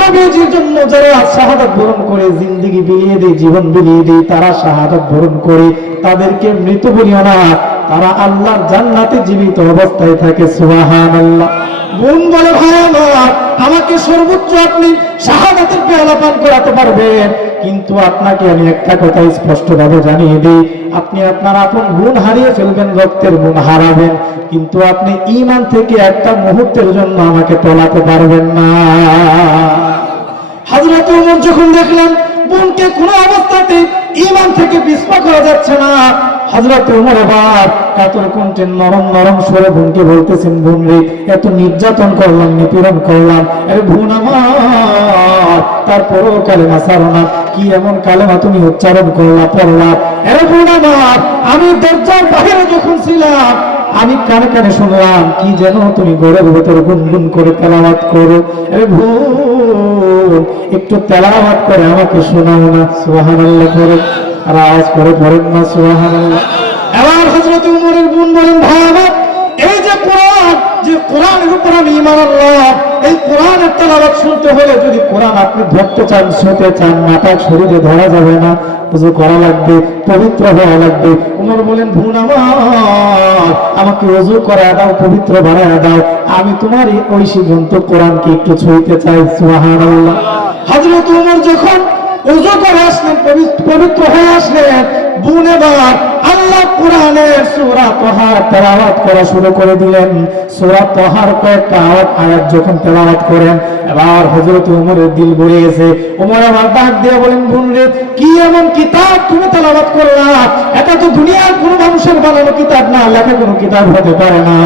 নবীজির জন্য যারা শাহাদাত বরণ করে, জিন্দেগি বিলিয়ে দেয়, জীবন বিলিয়ে দেয়, তারা শাহাদাত বরণ করে, তাদেরকে মৃত বলিও না। তারা আল্লাহর জান্নাতে জীবিত অবস্থায় থাকে। সুবহানাল্লাহ। বোন বলে, ভাই আমার, আমাকে সর্বোচ্চ আপনি শাহাদাতের পেয়ালা পান করাতে পারবেন, কিন্তু আপনাকে আমি একটা কথা স্পষ্টভাবে জানিয়ে দিই, আপনি আপনার আপন গুণ হারিয়ে ফেলবেন, রক্তের গুণ হারাবেন, কিন্তু আপনি ঈমান থেকে একটা মুহূর্তের জন্য আমাকে টলাতে পারবেন না। হযরত ওমর যখন দেখলেন বোনকে কোনো অবস্থাতে ঈমান থেকে বিস্ফা করা যাচ্ছে না, হযরত ওমর আবার কাতর কণ্ঠে নরম নরম স্বরে বোনকে বলতেছেন, বোন রে, এত নির্যাতন করলাম, নিপীড়ন করলাম, আরে বোন আমার, তারপরেও কালেমা ছাড়ো না, কি এমন কালেমা তুমি উচ্চারণ করলা, পড়লা? আরে বোন আমার, আমি দরজার বাইরে যখন ছিলাম, আমি কানে কানে শুনলাম কি যেন তুমি ঘরের ভেতর গুনগুন করে তেলাওয়াত করো। আরে বোন, একটু তেলাওয়াত করে আমাকে শোনাও না। সুবহানাল্লাহ করে আর আওয়াজ করে পড়েন না সুবহানাল্লাহ। এবার হযরত ওমরের বোন বলেন, ভাই আমার, এই যে কোরআন, যে কোরআনের উপর আমি ঈমান আনলাম, এই কোরআনের তেলাওয়াত শুনতে হলে যদি কোরআন আপনি ধরতে চান, শুনতে চান, নাটক শরীরে ধরা যাবে না, ওযু করা লাগবে, পবিত্র হওয়া লাগবে। ওমর বলেন, বোন আমার, আমাকে ওযু করা দাও, পবিত্র বানায় দাও, আমি তোমার ওই জীবন্ত কোরআনকে একটু ছুঁইতে চাই। সুবহানাল্লাহ। হযরত ওমর যখন ওযু করে আসলেন, পবিত্র হয়ে আসলেন, বোন এবার আল্লাহ কোরআনের সূরা তাহার তেলাওয়াত করা শুরু করে দিলেন। সূরা তাহার কয়েকটা আয়াত যখন তেলাওয়াত করেন, এবার হযরত ওমরের দিল ভরে গেছে। ওমর আবার ডাক দিয়ে বলেন, বোন রে, কি এমন কিতাব তুমি তেলাওয়াত করলা? এটা তো দুনিয়ার কোনো মানুষের বানানো কিতাব না, লেখা কোনো কিতাব হতে পারে না।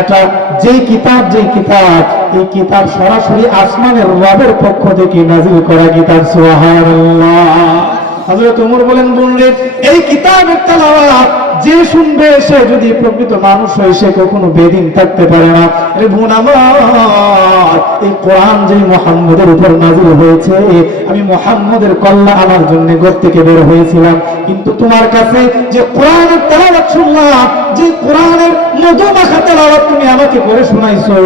এটা যেই কিতাব, এই কিতাব সরাসরি আসমানের রবের পক্ষ থেকে নাজিল করা কিতাব। সুবহানাল্লাহ। হযরত ওমর বলেন, বোন রে, এই কিতাবের তেলাওয়াত যে শুনবে সে যদি প্রকৃত মানুষ হয়, সে কখনো বেদিন থাকতে পারে না। আরে বোন আমার, এই কোরআন যে মুহাম্মদের উপর নাজিল হয়েছে, আমি মুহাম্মদের কল্লা আনার জন্য ঘর থেকে বের হয়েছিলাম, কিন্তু তোমার কাছে যে কোরআনের তেলাওয়াত শুনলাম, যে কোরআনের মধুমাখা তেলাওয়াত তুমি আমাকে করে শোনাইছো,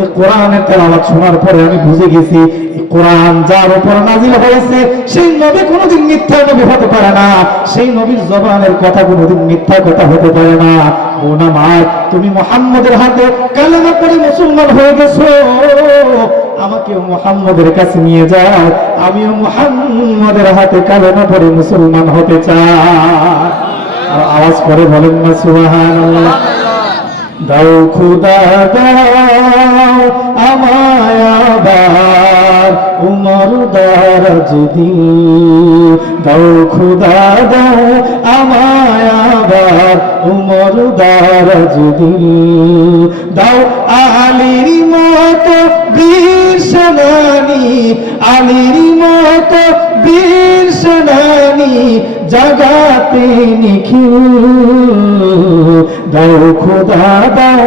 এই কোরআনের তেলাওয়াত শোনার পরে আমি বুঝে গেছি, এই কোরআন যার উপর নাজিল হয়েছে সেই নবী কোনোদিন মিথ্যা নবী হতে পারে না, সেই নবীর জবানের কথা কোনোদিন মিথ্যা কথা হতে পারে না। বোন আমার, তুমি মুহাম্মদের হাতে কালেমা পড়ে মুসলমান হয়ে গেছো, আমাকেও মুহাম্মদের কাছে নিয়ে যাও, আমিও মুহাম্মদের হাতে কালেমা পড়ে মুসলমান হতে চাই। আর আওয়াজ করে বলেন না সুবহানাল্লাহ। দাও খুদা দাও আমায় আবার উমর দারাজ দিল, দাও খুদা দাও আমায় আবার উমর দারাজ দিল, দাও আলীর মতো বীর সেনানী, আলীর মতো বীর সেনানী জাগাতে নিখিল, দাও খোদা দাও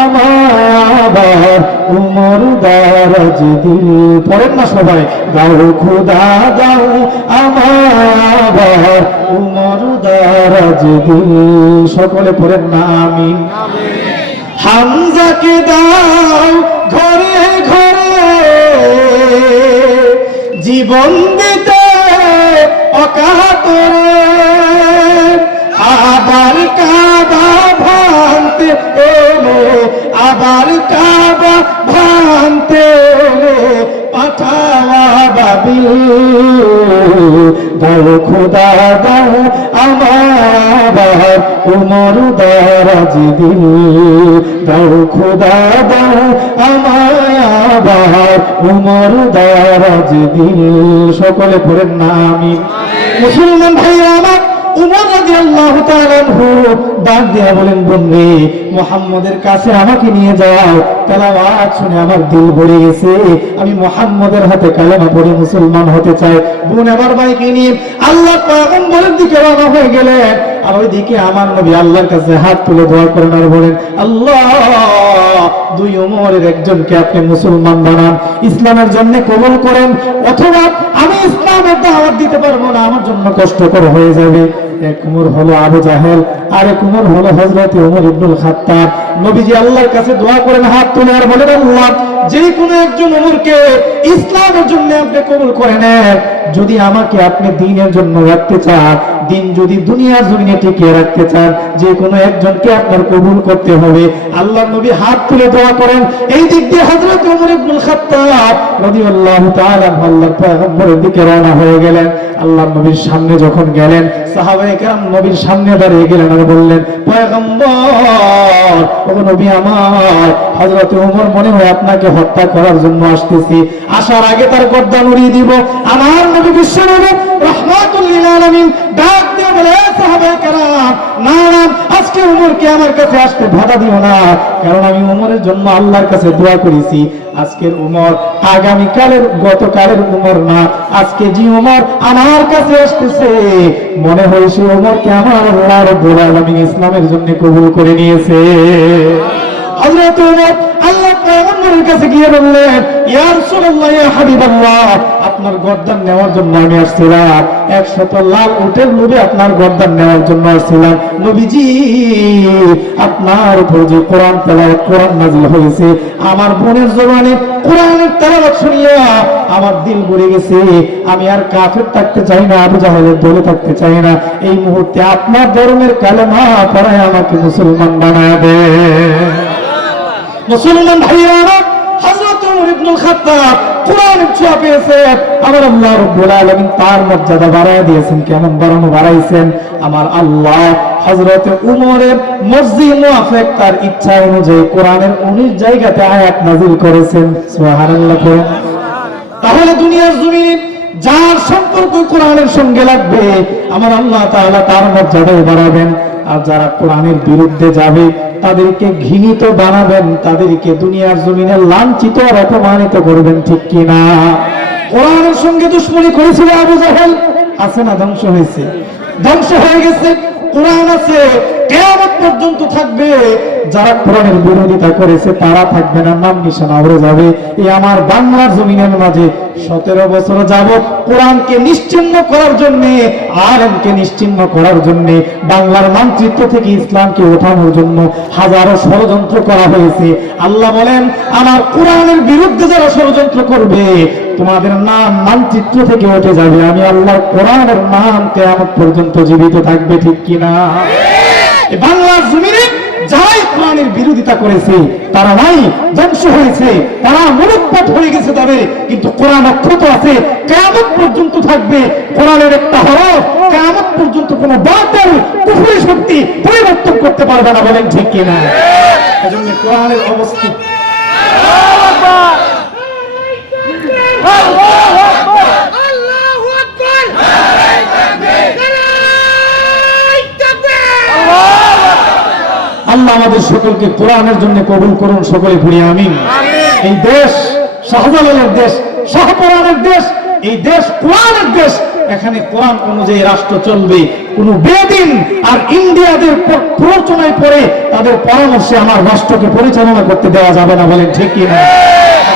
আমায় আবার উমর দারাজ দিল। পড়েন না সবাই, দাও খোদা দাও আমায় আবার উমর দারাজ দিল। সকলে পড়েন না আমিন। হামজাকে দাও ঘরে ঘরে জীবন দিতে অকাতরে, আবার কাবা ভাঙতে এলো, আবার কাবা ভাঙতে এলো পাঠাওয়া বাবিল, দাও খোদা দাও আমায় আবার উমর দারাজ দিল, দাও খোদা দাও আমায় আবার উমর দারাজ দিল। সকলে পড়েন না আমিন। মুসলমান ভাইরা আমার, উমর রাদিয়াল্লাহু তাআলা আনহু ডাক দিয়া বলেন, বন্ধু মুহাম্মদের কাছে আমাকে নিয়ে যাও, তেলাওয়াত শুনে আমার দিল ভরে গেছে, আমি মুহাম্মদের হাতে কালেমা পড়ে মুসলমান হতে চাই। বোন আমার ভাইকে নিয়ে আল্লাহ পয়গম্বরের দিকে রওনা হয়ে গেলেন, আর ওইদিকে আমার নবী আল্লাহর কাছে হাত তুলে দোয়া করেন আর বলেন, আল্লাহ, দুই উমরের একজনকে আপনি মুসলমান বানান, ইসলামের জন্য কবুল করেন, অথবা আমি ইসলামের দাওয়াত দিতে পারবো না, আমার জন্য কষ্টকর হয়ে যাবে। এক উমর হলো আবু জাহেল, আর এক উমর হলো হযরত উমর ইবনুল খাত্তাব। নবীজি আল্লাহর কাছে দোয়া করেন হাত তুলে আর বলেন, আল্লাহ, যে কোনো একজন উমরকে ইসলামের জন্য আপনি কবুল করে নেন, যদি আমাকে আপনি দ্বীনের জন্য রাখতে চান, দিন যদি দুনিয়ার জমিনে টিকিয়ে রাখতে চান, যে কোনো একজনকে আপনার কবুল করতে হবে। আল্লাহর নবী হাত তুলে দোয়া করেন। এই দিক দিয়ে হযরত ওমর ইবনুল খাত্তাব রাদিয়াল্লাহু তাআলা আল্লাহর পয়গম্বরের দিকে রওনা হয়ে গেলেন। আল্লাহর নবীর সামনে যখন গেলেন, সাহাবায়ে কেরাম নবীর সামনে দাঁড়িয়ে গেলেন আর বললেন, পয়গম্বর, ও নবী আমার, হযরত ওমর মনে হয় আপনাকে হত্যা করার জন্য আসতেছি, আসার আগে তার গর্দান উড়িয়ে দিব। আমার নবী বিশ্বনবী রাহমাতুল লিল আলামিন ডাক দিয়ে বলে, সাহাবায়ে কেরাম, না না, আজকে ওমরকে আমার কাছে আসতে বাধা দিও না, কারণ আমি ওমরের জন্য আল্লাহর কাছে দোয়া করেছি। আজকের ওমর আগামীকালের গতকালের ওমর না, আজকে যে ওমর আমার কাছে আসতেছে, মনে হয় সে ওমরকে আমার আল্লাহ রাব্বুল আলামিন ইসলামের জন্য কবুল করে নিয়েছে। হযরত ওমর আল্লাহ পয়গম্বরের কাছে গিয়ে বললেন, ইয়া রাসূলুল্লাহ, ইয়া হাবিবাল্লাহ, আপনার গর্দান নেওয়ার জন্য আমি আসছিলাম, 100 লাল উটের লোভে আপনার গর্দান নেওয়ার জন্য আসছিলাম। নবীজি, আপনার উপর যে কোরআন তেলাওয়াত, কোরআন নাযিল হয়েছে, আমার বোনের জবানে কোরআনের তেলাওয়াত শুনিয়া আমার দিল ভরে গেছে। আমি আর কাফের থাকতে চাই না, আবু জাহেলের দলে থাকতে চাই না। এই মুহূর্তে আপনার ধর্মের কালেমা পড়ায় আমাকে মুসলমান বানায় দেন। মুসলমান ভাইরা, হযরত ওমর ইবনুল খাত্তাব কোরআনের ছোঁয়া পেয়েছেন, আমার আল্লাহ রাব্বুল আলামিন তার মর্যাদা বাড়ায় দিয়েছেন। কেমন বাড়াইছেন? আমার আল্লাহ হযরত ওমরের মর্জি মুআফিক তার ইচ্ছা অনুযায়ী কোরআনের 19 জায়গাতে আয়াত নাযিল করেছেন। সুবহানাল্লাহ। তাহলে দুনিয়ার জমিনে যার সম্পর্ক কোরআনের সঙ্গে লাগবে, আমার আল্লাহ তাআলা তার মর্যাদা বাড়াবেন। আর যারা কোরআনের বিরুদ্ধে যাবে, তাদেরকে ঘৃণিত বানাবেন, তাদেরকে দুনিয়ার জমিনে লাঞ্ছিত আর অপমানিত করবেন, ঠিক কিনা? কোরআনের সঙ্গে দুশমনী করেছিল আবু জাহেল, আছে না? ধ্বংস হয়েছে, ধ্বংস হয়ে গেছে। কোরআন আছে, কিয়ামত পর্যন্ত থাকবে। যারা কোরআনের বিরোধিতা করেছে তারা থাকবে না, নাম নিশানা উড়ে যাবে। এই আমার বাংলার জমিনের মাঝে 17 বছর যাবত কোরআনকে নিশ্চিহ্ন করার জন্য, আলেমকে নিশ্চিহ্ন করার জন্য, বাংলার মানচিত্র থেকে ইসলামকে ওঠানোর জন্য হাজারো ষড়যন্ত্র করা হয়েছে। আল্লাহ বলেন, আমার কোরআনের বিরুদ্ধে যারা ষড়যন্ত্র করবে, তোমাদের নাম মানচিত্র থেকে উঠে যাবে। আমি আল্লাহর কোরআনের নাম কিয়ামত পর্যন্ত জীবিত থাকবে, ঠিক কিনা? বাংলার জমিনে যারাই কোরআনের বিরোধিতা করেছে তারা নাই, ধ্বংস হয়েছে, তারা মুরব্বত হয়ে গেছে তবে, কিন্তু কোরআন অক্ষত আছে, কিয়ামত পর্যন্ত থাকবে। কোরআনের একটা হরফ কিয়ামত পর্যন্ত কোনো বাতিল কুফরি শক্তি পরিবর্তন করতে পারবে না, বলেন ঠিক কিনা? এজন্য কোরআনের অবস্থা আল্লাহ আমাদের সকলকে কোরআনের জন্য কবুল করুন, সকলে পড়ি আমিন। এই দেশ শাহজালালের দেশ, শাহপরানের দেশ, এই দেশ কোরআনের দেশ। এখানে কোরআন অনুযায়ী রাষ্ট্র চলবে। কোন বেদিন আর ইন্ডিয়াদের প্ররোচনায় পড়ে তাদের পরামর্শে আমার রাষ্ট্রকে পরিচালনা করতে দেওয়া যাবে না, বলেন ঠিক কি না?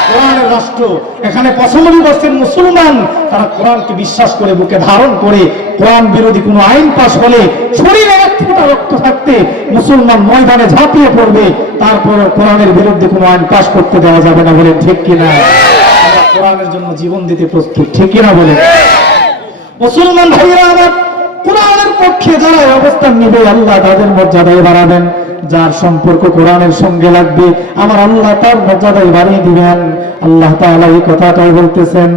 কোরআনের রাষ্ট্র, এখানে 95% মুসলমান, তারা কোরআনকে বিশ্বাস করে বুকে ধারণ করে, কোরআন বিরোধী কোনো আইন পাশ হলে শরীরে এক ফোঁটা রক্ত থাকতে মুসলমান ময়দানে ঝাঁপিয়ে পড়বে। তারপর কোরআনের বিরুদ্ধে কোনো আইন পাশ করতে দেওয়া যাবে না, বলেন ঠিক কিনা? আমরা কোরআনের জন্য জীবন দিতে প্রস্তুত, ঠিক কিনা বলেন? মুসলমান ভাইরা আমার, কোরআনের পক্ষে যারা অবস্থান নিবে, আল্লাহ তাদের মর্যাদায় বাড়াবেন। যার সম্পর্ক কোরআনের সঙ্গে লাগবে, আমার আল্লাহ তার মর্যাদায় বাড়িয়ে দিবেন। আল্লাহ তাআলা এই কথাটাই বলতেছেন,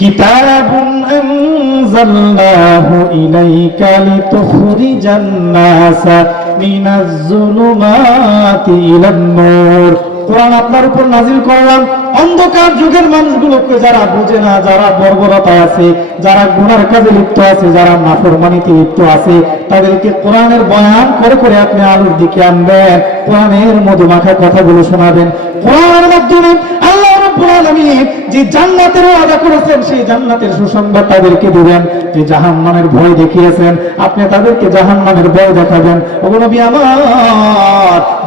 কিতাবুন আনজালনাহু ইলাইকা লিতুখরিজান নাসা মিনাজ যুলুমাতি ইলান নূর। কোরআন আপনার উপর নাজিল করলাম অন্ধকার যুগের মানুষগুলোকে, যারা বোঝে না, যারা বর্বরতায় আছে, যারা গুনার কাজে লিপ্ত আছে, যারা নাফরমানিতে লিপ্ত আছে, তাদেরকে কোরআনের বয়ান করে করে আপনি আলোর দিকে আনবেন, কোরআনের মধুমাখা কথাগুলো শোনাবেন। কোরআনের মাধ্যমে আল্লাহ রাব্বুল আলামিন যে জান্নাতের ওয়াদা করেছেন, সেই জান্নাতের সুসংবাদ তাদেরকে দিবেন। যে জাহান্নামের ভয় দেখিয়েছেন, আপনি তাদেরকে জাহান্নামের ভয় দেখাবেন। ওগো নবী আমার,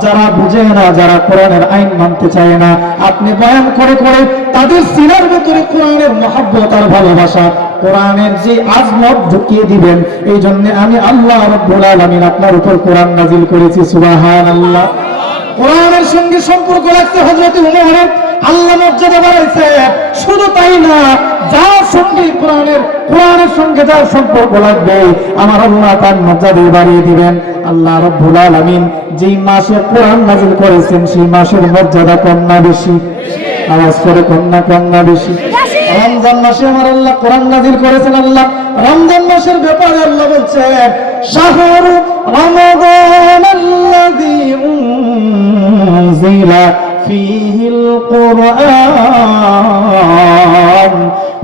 যারা বুঝে না, যারা কোরআনের আইন মানতে চায় না, আপনি বয়ান করে করে তাদের সিনার ভেতরে কোরআনের মহব্বত আর ভালোবাসা, কোরআনের যে আজমত ঢুকিয়ে দিবেন। এই জন্য আমি আল্লাহ রাব্বুল আলামিন আপনার উপর কোরআন নাজিল করেছি। সুবহানাল্লাহ। কোরআনের সঙ্গে সম্পর্ক রাখতে হযরত ওমরের আল্লাহ মর্যাদা বাড়াইছে। শুধু তাই না, যার সঙ্গে কোরআনের সঙ্গে যার সম্পর্ক লাগবে আমার আল্লাহ তার মর্যাদা বাড়িয়ে দিবেন। আল্লাহ রাব্বুল আলামিন যেই মাসে কোরআন নাযিল করেছেন সেই মাসের মর্যাদা কম না বেশি? আওয়াজ করে কম না বেশি? রমজান মাসে আমার আল্লাহ কোরআন নাযিল করেছেন। আল্লাহ রমজান মাসের ব্যাপারে আল্লাহ বলছেন, শাহরু রমাদানাল্লাযী উনজিলা ফীহিল কুরআন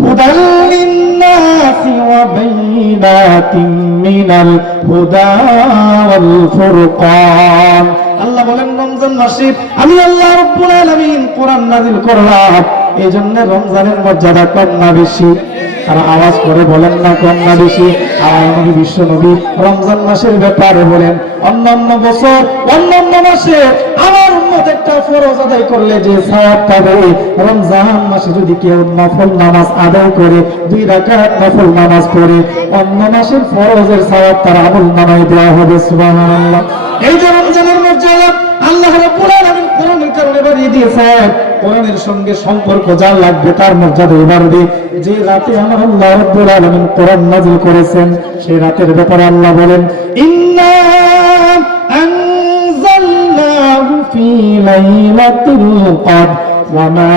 হুদাল লিন-নাসি ওয়া বাইনাতিন মিনাল হুদা ওয়াল ফুরকান। আল্লাহ বলেন রমজান মাসে আমি আল্লাহ রাব্বুল আলামিন কোরআন নাযিল করলাম। এই জন্য রমজানের মর্যাদা কম না বেশি? আর আওয়াজ করে বলেন না কম না বেশি? আর নবী বিশ্ব নবী রমজান মাসের ব্যাপারে বলেন, অন্যান্য বছর অন্যান্য মাসে আমার উম্মত একটা ফরজ আদায় করলে যে সওয়াব পাবে, রমজান মাসে যদি কেউ নফল নামাজ আদায় করে 2 রাকাত নফল নামাজ পড়ে অন্য মাসের ফরজের সওয়াব তার আমলনামায় দেওয়া হবে। সুবহানাল্লাহ। এই যে রমজানের মর্যাদা আল্লাহ রাব্বুল আলামিন কোরআনের কারণে বাড়িয়ে দিয়েছেন। কোরআনের সঙ্গে সম্পর্ক যার লাগবে তার মর্যাদা বাড়বে। যে রাতে আমার আল্লাহ রাব্বুল আলামিন কোরআন নাযিল করেছেন সেই রাতের ব্যাপারে আল্লাহ বলেন, ইন্না আনজালনাহু ফি লাইলাতুল কদর ওয়া মা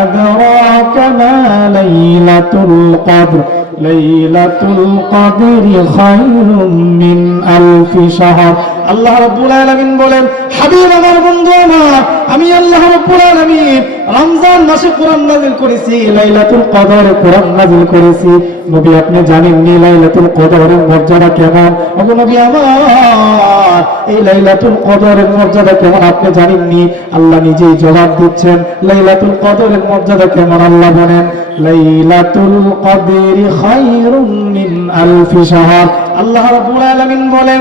আদরাকা মা লাইলাতুল কদর লাইলাতুল কদরি খায়রুম মিন আলফি শাহর। আল্লাহ রাব্বুল আলামিন বলেন, হাবিব আমার, বন্ধু আমার, আমি আল্লাহ রাব্বুল আলামিন রমজান মাসে কোরআন নাযিল করেছি, লাইলাতুল কদরে কোরআন নাযিল করেছি। নবী আপনি জানেন নি লাইলাতুল কদরের মর্যাদা কেমন? ওগো নবী আমার, এই লাইলাতুল কদরের মর্যাদা কেমন আপনি জানেন নি? আল্লাহ নিজেই জবাব দিচ্ছেন লাইলাতুল কদরের মর্যাদা কেমন। আল্লাহ বলেন, লাইলাতুল কদরি খায়রুম মিন আলফি শাহর। আল্লাহ রাব্বুল আলামিন বলেন,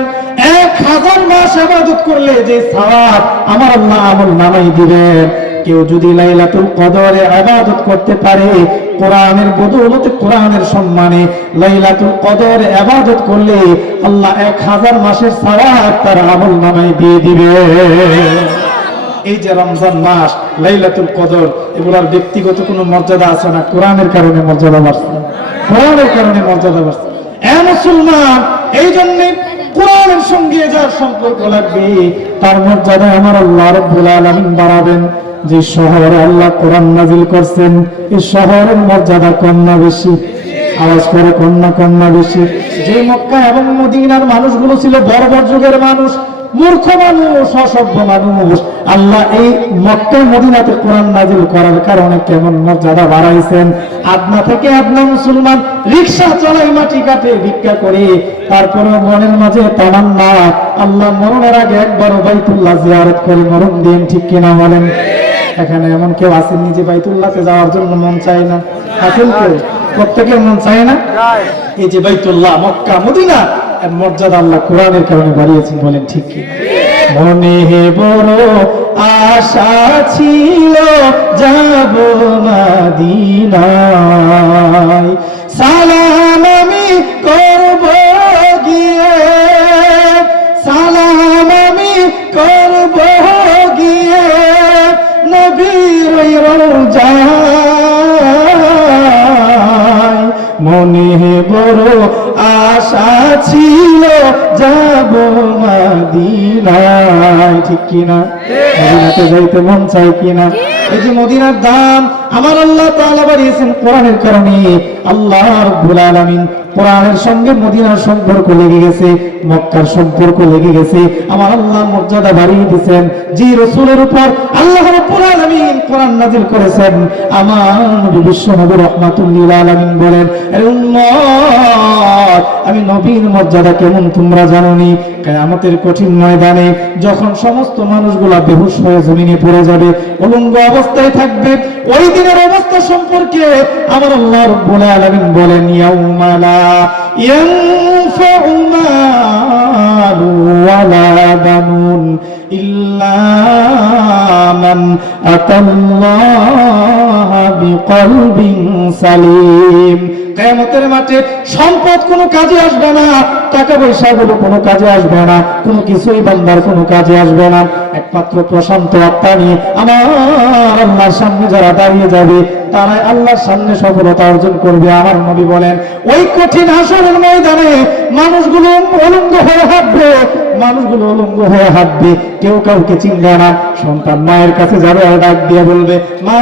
1000 মাস ইবাদত করলে যে সওয়াব আমার আল্লাহ আমলনামায় দিবেন, কেউ যদি লাইলাতুল কদরে ইবাদত করতে পারে, কোরআনের বদৌলতে কোরআনের সম্মানে লাইলাতুল কদরে ইবাদত করলে আল্লাহ 1000 মাসের সওয়াব তার আমলনামায় দিয়ে দিবে। এই যে রমজান মাস, লাইলাতুল কদর, এগুলোর ব্যক্তিগত কোনো মর্যাদা আছে না, কোরআনের কারণে মর্যাদা বাড়ছে। কোরআনের কারণে মর্যাদা বাড়ছে। এ মুসলমান, এই জন্য কোরআনের সঙ্গে যার সম্পর্ক লাগবে তার মর্যাদা আমার আল্লাহ রাব্বুল আলামিন বাড়াবেন। যে শহরে আল্লাহ কোরআন নাযিল করছেন এই শহরের মর্যাদা কম না বেশি? আওয়াজ করে কম না বেশি? যে মক্কা এবং মদিনার মানুষগুলো ছিল বর্বর যুগের মানুষ, মূর্খ মানুষ, অসভ্য মানুষ, আল্লাহ এই মক্কা মদিনাতে কোরআন নাযিল করার কারণে কেমন মর্যাদা বাড়াইছেন। আদনা থেকে আদনা মুসলমান রিকশা চালাই, মাটি কাটে, ভিক্ষা করে, তারপরে মনের মাঝে তামান্না আল্লাহ মরণের আগে একবারও বাইতুল্লাহ জিয়ারত করে মরণ দিন। ঠিক কিনা বলেন? এখানে এমন কেউ আছেন নিজে বাইতুল্লাহতে যাওয়ার জন্য মন চায় না? আছেন কেউ? প্রত্যেকের মন চায় না? এই যে বাইতুল্লাহ, মক্কা, মদিনা এর মর্যাদা আল্লাহ কোরআনের কারণে বাড়িয়েছেন। বলেন ঠিক কি? মনে বড় আশা ছিল যাব মদিনায়, সালাম আমি করব গিয়ে, সালাম আমি করব গিয়ে নবীর রওজায়। মনে বড় আশা ছিল যাব মদিনায়। ঠিক কিনা? মদিনাতে যাইতে মন চাই কিনা? এই যে মদিনার দাম আমার আল্লাহ তাআলা বাড়িয়েছেন কোরআনের কারণে। আল্লাহ রাব্বুল আলামিন কোরআনের সঙ্গে মদিনার সম্পর্ক লেগে গেছে, মক্কার সম্পর্ক লেগে গেছে, আমার আল্লাহ মর্যাদা বাড়িয়ে দিয়েছেন। যে রাসূলের উপর আল্লাহ রাব্বুল আলামিন কোরআন নাযিল করেছেন, আমার নবী বিশ্ব নবী রাহমাতুল লিল আলামিন বলেন, এ উম্মত, আমি নবীর মর্যাদা কেমন তোমরা জানোনি? কিয়ামতের কঠিন ময়দানে যখন সমস্ত মানুষগুলা বেহুশ হয়ে জমিনে পড়ে যাবে, উলঙ্গ অবস্থায় থাকবে, ওই দিনের অবস্থা সম্পর্কে আমার আল্লাহ রাব্বুল আলামিন বলেন, ইয়াউমা লা ইয়ানফাউ মালু ওয়ালা বানুন ইল্লা মান আতাল্লাহ বিকলবিন সালিম। কিয়ামতের মাঠে সম্পদ কোনো কাজে আসবে না, টাকা পয়সা গুলো কোনো কাজে আসবে না, কোনো কিছুই বান্দার কোনো কাজে আসবে না। একমাত্র প্রশান্ত আত্মা নিয়ে আমার আল্লাহর সামনে যারা দাঁড়িয়ে যাবে তারাই আল্লাহর সামনে সফলতা অর্জন করবে। আমার নবী বলেন ওই কঠিন হাসরের ময়দানে মানুষগুলো উলঙ্গ হয়ে হাঁটবে, মানুষগুলো উলঙ্গ হয়ে হাঁটবে, কেউ কাউকে চিনবে না। সন্তান মায়ের কাছে যাবে আর ডাক দিয়ে বলবে, মা,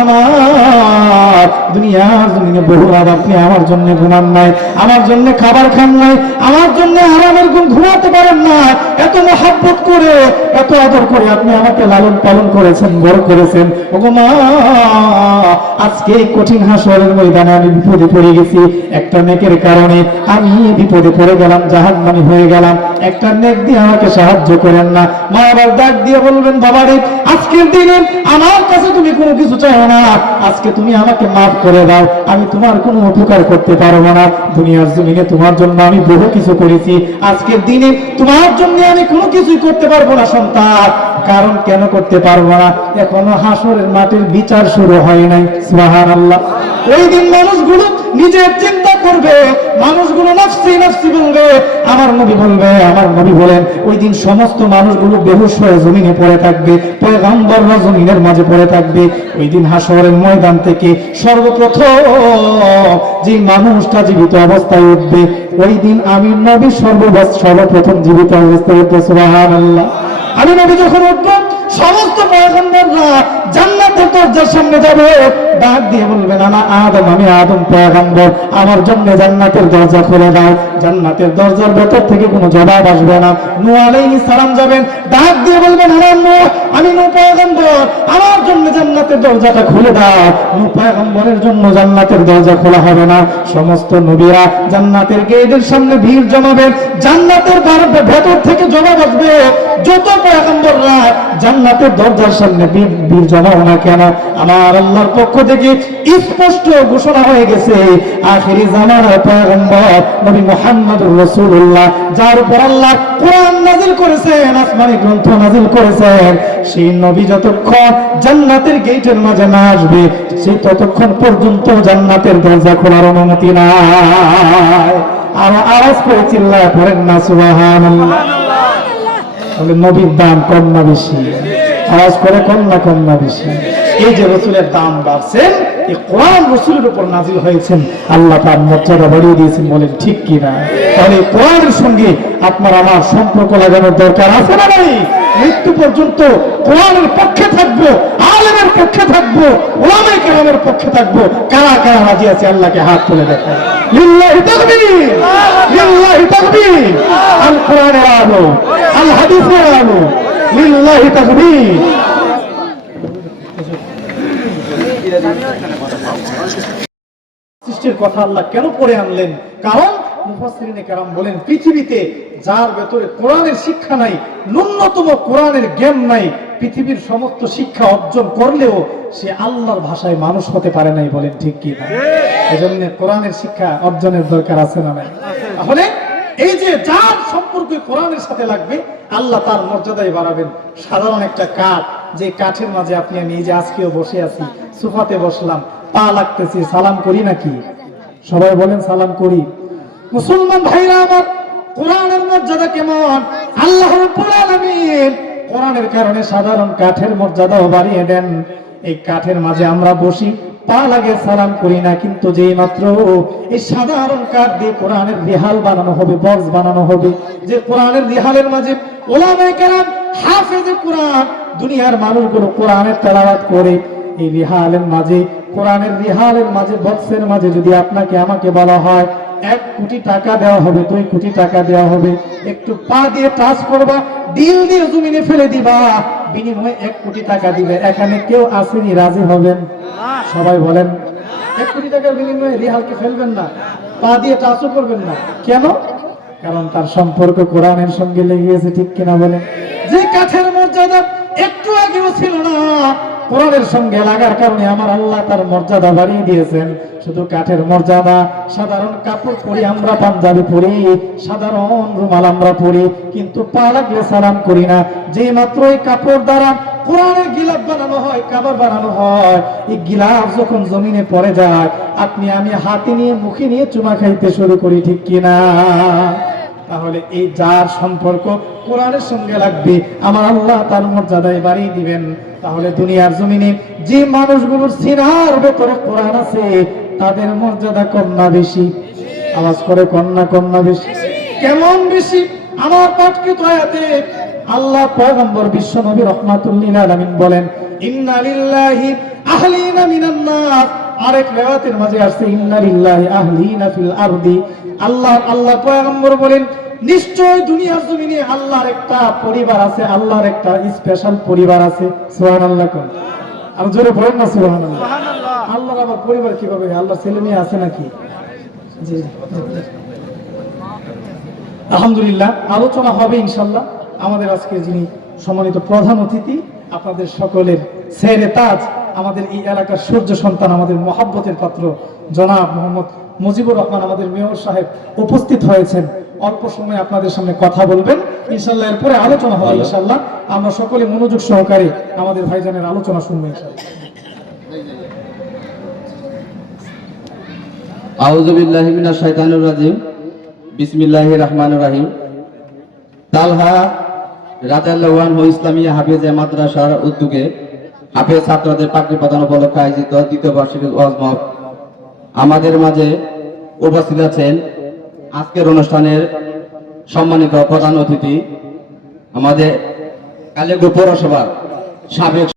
দুনিয়ার জমিনে বহু রাত আপনি আমার জন্য ঘুমান নাই, আমার জন্য খাবার খান নাই, আমার জন্য আরামের ঘুম ঘুমাতে পারেন না, এত মহাব্বত করে এত আদর করে আপনি আমাকে লালন পালন করেছেন, বড় করেছেন। ওগো মা, আজকে এই কঠিন হাসরের ময়দানে আমি বিপদে পড়ে গেছি, একটা নেকের কারণে আমি বিপদে পড়ে গেলাম, জাহান্নামী হয়ে গেলাম, একটা নেক দিয়ে আমাকে সাহায্য করেন না। মা আবার ডাক দিয়ে বলবেন, বাবা রে, আজকের দিনে আমার কাছে তুমি কোনো কিছু চাও না, আজকে তুমি আমাকে মাফ করে দাও, আমি তোমার কোনো উপকার করতে পারবো না। দুনিয়ার জমিনে তোমার জন্য আমি বহু কিছু করেছি, আজকের দিনে তোমার জন্য আমি কোনো কিছুই করতে পারবো না সন্তান। কারণ কেন করতে পারবো না? এখনো হাসরের মাঠের বিচার শুরু হয় নাই। সুবহানাল্লাহ। ওই দিন মানুষগুলো নিজের চিন্তা করবে, মানুষগুলো নফসি নফসি বলবে। আমার নবী বলেন ওই দিন সমস্ত মানুষগুলো বেহুশ হয়ে জমিনে পড়ে থাকবে, পয়গম্বররা জমিনের মাঝে পড়ে থাকবে। ওই দিন হাসরের ময়দান থেকে সর্বপ্রথম যে মানুষটা জীবিত অবস্থায় উঠবে, ওই দিন আমি নবী সর্বপ্রথম জীবিত অবস্থায় উঠবে। সুবহানাল্লাহ। আমি নবী যখন উঠবো সমস্ত পয়গম্বররা জান্নাতের দরজার সামনে যাবে, ডাক দিয়ে বলবেন, আমি আদম পয়গম্বর, আমার জন্য জান্নাতের দরজা খুলে দাও। জান্নাতের দরজার ভেতর থেকে কোনো জবাব আসবে না। নূহ আলাইহিস সালাম যাবেন, ডাক দিয়ে বলবেন, আমি নূহ পয়গম্বর, আমার জন্য জান্নাতের দরজাটা খুলে দাও। নূহ পয়গম্বরের জন্য জান্নাতের দরজা খোলা হবে না। সমস্ত নবীরা জান্নাতের গেটের সামনে ভিড় জমাবেন, জান্নাতের ভেতর থেকে জবাব আসবে। যত পয়গম্বররা জান্নাতের দরজার সামনে ভিড় জমাও না কেন, আমার আল্লাহর পক্ষ থেকে স্পষ্ট ঘোষণা হয়ে গেছে, আখিরি জামানার পয়গম্বর নবী মুহাম্মদুর রাসূলুল্লাহ, যার উপর আল্লাহ কোরআন নাযিল করেছেন, আসমানি গ্রন্থ নাযিল করেছেন, সেই নবী যতক্ষণ জান্নাতের গেটের মাঝে না আসবে, সে ততক্ষণ পর্যন্ত জান্নাতের দরজা খোলার অনুমতি নাই। আর আওয়াজ করে চিল্লায় পড়েন না সুবহানাল্লাহ। নবীর দাম কম না বেশি? আওয়াজ করে কম না বেশি? এই যে রাসূলের দাম বাড়ছেন, এই কোরআন রাসূলের উপর নাযিল হয়েছেন, আল্লাহ তার মর্যাদা বাড়িয়ে দিয়েছেন, বলেন ঠিক কি না? তাহলে কোরআনের সঙ্গে আপনার আমার সম্পর্ক লাগানোর দরকার আছে না নাই? মৃত্যু পর্যন্ত কোরআনের পক্ষে থাকবো, আলেমের পক্ষে থাকবো, উলামায়ে কেরামের পক্ষে থাকবো। কারা কারা রাজি আছে আল্লাহকে হাত তুলে দেখায়। লিল্লাহি তাকবীর, লিল্লাহি তাকবীর। আল কোরআনের আলো, আল হাদিসের আলো, লিল্লাহি তাকবীর। সৃষ্টির কথা আল্লাহ কেন পড়ে আনলেন? কারণ মুফাসসিরিনে কেরাম বলেন, পৃথিবীতে যার ভেতরে কোরআনের শিক্ষা নাই, ন্যূনতম কোরআনের জ্ঞান নাই, পৃথিবীর সমস্ত শিক্ষা অর্জন করলেও সে আল্লাহর ভাষায় মানুষ হতে পারে নাই। বলেন ঠিক কি না? এজন্য কোরআনের শিক্ষা অর্জনের দরকার আছে না নাই? তাহলে এই যে যার সম্পর্ক কোরআনের সাথে লাগবে, আল্লাহ তার মর্যাদায় বাড়াবেন। সাধারণ একটা কাঠ, যে কাঠের মাঝে আপনি আমি এই যে আজকেও বসে আছি, সোফাতে বসলাম, পা লাগতেছি, সালাম করি নাকি? সবাই বলেন সালাম করি। মুসলমান ভাইরা আমার, কোরআনের মর্যাদা কেমন? আল্লাহ রাব্বুল আলামিন কোরআনের কারণে সাধারণ কাঠের মর্যাদাও বাড়িয়ে দেন। এই কাঠের মাঝে আমরা বসি, পা লাগে, সালাম করি না, কিন্তু যেই মাত্র এই সাধারণ কাঠ দিয়ে কোরআনের রিহাল বানানো হবে, বক্স বানানো হবে, যে কোরআনের রিহালের মাঝে উলামায়ে কেরাম হাফেজে কোরআন, দুনিয়ার মানুষগুলো কোরআনের তেলাওয়াত করে, এই রিহালের মাঝে, কোরআনের রিহালের মাঝে, বক্সের মাঝে যদি আপনাকে আমাকে বলা হয় 1 কোটি টাকা দেওয়া হবে, 2 কোটি টাকা দেওয়া হবে, একটু পা দিয়ে টাচ করবা, দিল দিয়ে জমিনে ফেলে দিবা, বিনিময়ে 1 কোটি টাকা দিবে, এখানে কেউ আসেনি রাজি হবেন? সবাই বলেন 1 কোটি টাকার বিনিময়ে রিহালকে ফেলবেন না, পা দিয়ে টাচও করবেন না। কেন? কারণ তার সম্পর্ক কোরআনের সঙ্গে লেগে গেছে। ঠিক কিনা বলেন? যে কাঠের মর্যাদা একটু আগেও ছিল না, কোরআনের সঙ্গে লাগার কারণে আমার আল্লাহ তার মর্যাদা বাড়িয়ে দিয়েছেন। শুধু কাঠের মর্যাদা, সাধারণ কাপড় পরি আমরা, পাঞ্জাবি পরি, সাধারণ রুমাল আমরা পরি, কিন্তু পা লাগলে সালাম করি না। যে মাত্র এই কাপড় দ্বারা কোরআনের গিলাফ বানানো হয়, কাবা বানানো হয়, এই গিলাফ যখন জমিনে পড়ে যায়, আপনি আমি হাতে নিয়ে মুখে নিয়ে চুমা খাইতে শুরু করি, ঠিক কিনা? তাহলে এই যার সম্পর্ক কোরআনের সঙ্গে লাগবে, আমার আল্লাহ তার মর্যাদায় বাড়িয়ে দিবেন। তাহলে দুনিয়ার জমিনে যে মানুষগুলোর সিনার ভেতরে কোরআন আছে, তাদের মর্যাদা কম না বেশি? আওয়াজ করে কন্যা কন্যা বেশি? কেমন বেশি? আমার পাঠকৃত আয়াতে আল্লাহ পয়গম্বর বিশ্ব নবী রাহমাতুল লিল আলামিন বলেন, ইন্না লিল্লাহি আহলিনা মিনান নাস। আরেক riwayat-এর মাঝে আসছে ইন্না লিল্লাহি আহলিনা ফিল আরদি। আল্লাহ পয়গম্বর বলেন, নিশ্চয় দুনিয়ার জমিনে আল্লাহর একটা পরিবার আছে, আল্লাহর একটা স্পেশাল পরিবার আছে। সুবহানাল্লাহ কোন? আর জোরে বলেন না সুবহানাল্লাহ। সুবহানাল্লাহ। আল্লাহর আবার পরিবার কিভাবে? আল্লাহর ছেলে মেয়ে আছে নাকি? জি আলহামদুলিল্লাহ, আলোচনা হবে ইনশাআল্লাহ। আমাদের আজকে যিনি সম্মানিত প্রধান অতিথি, আপনাদের সকলের সেরে তাজ, আমাদের এই এলাকার সূর্য সন্তান, আমাদের মহাব্বতের পাত্র জনাব মোহাম্মদ মুজিবুর রহমান, আমাদের মেয়র সাহেব উপস্থিত হয়েছেন। অল্প সময় আপনাদের সামনে কথা বলবেন ইনশাআল্লাহ, এরপরে আলোচনা হবে ইনশাআল্লাহ। আমরা সকলে মনোযোগ সহকারে আমাদের ভাইজানের আলোচনা শুনবো ইনশাআল্লাহ। আউযু বিল্লাহি মিনাশ শাইতানির রাজিম। বিসমিল্লাহির রহমানির রহিম। তালহা রাদিয়াল্লাহু আনহু ইসলামিয়া হাফেজে মাদ্রাসার উদ্যোগে হাফেজ ছাত্রদের পাগড়ি প্রদান উপলক্ষে আয়োজিত দ্বিতীয় বার্ষিক ওয়াজ মাহফিল। আমাদের মাঝে উপস্থিত আছেন আজকের অনুষ্ঠানের সম্মানিত প্রধান অতিথি, আমাদের কালিয়াকৈর পৌরসভার সাবেক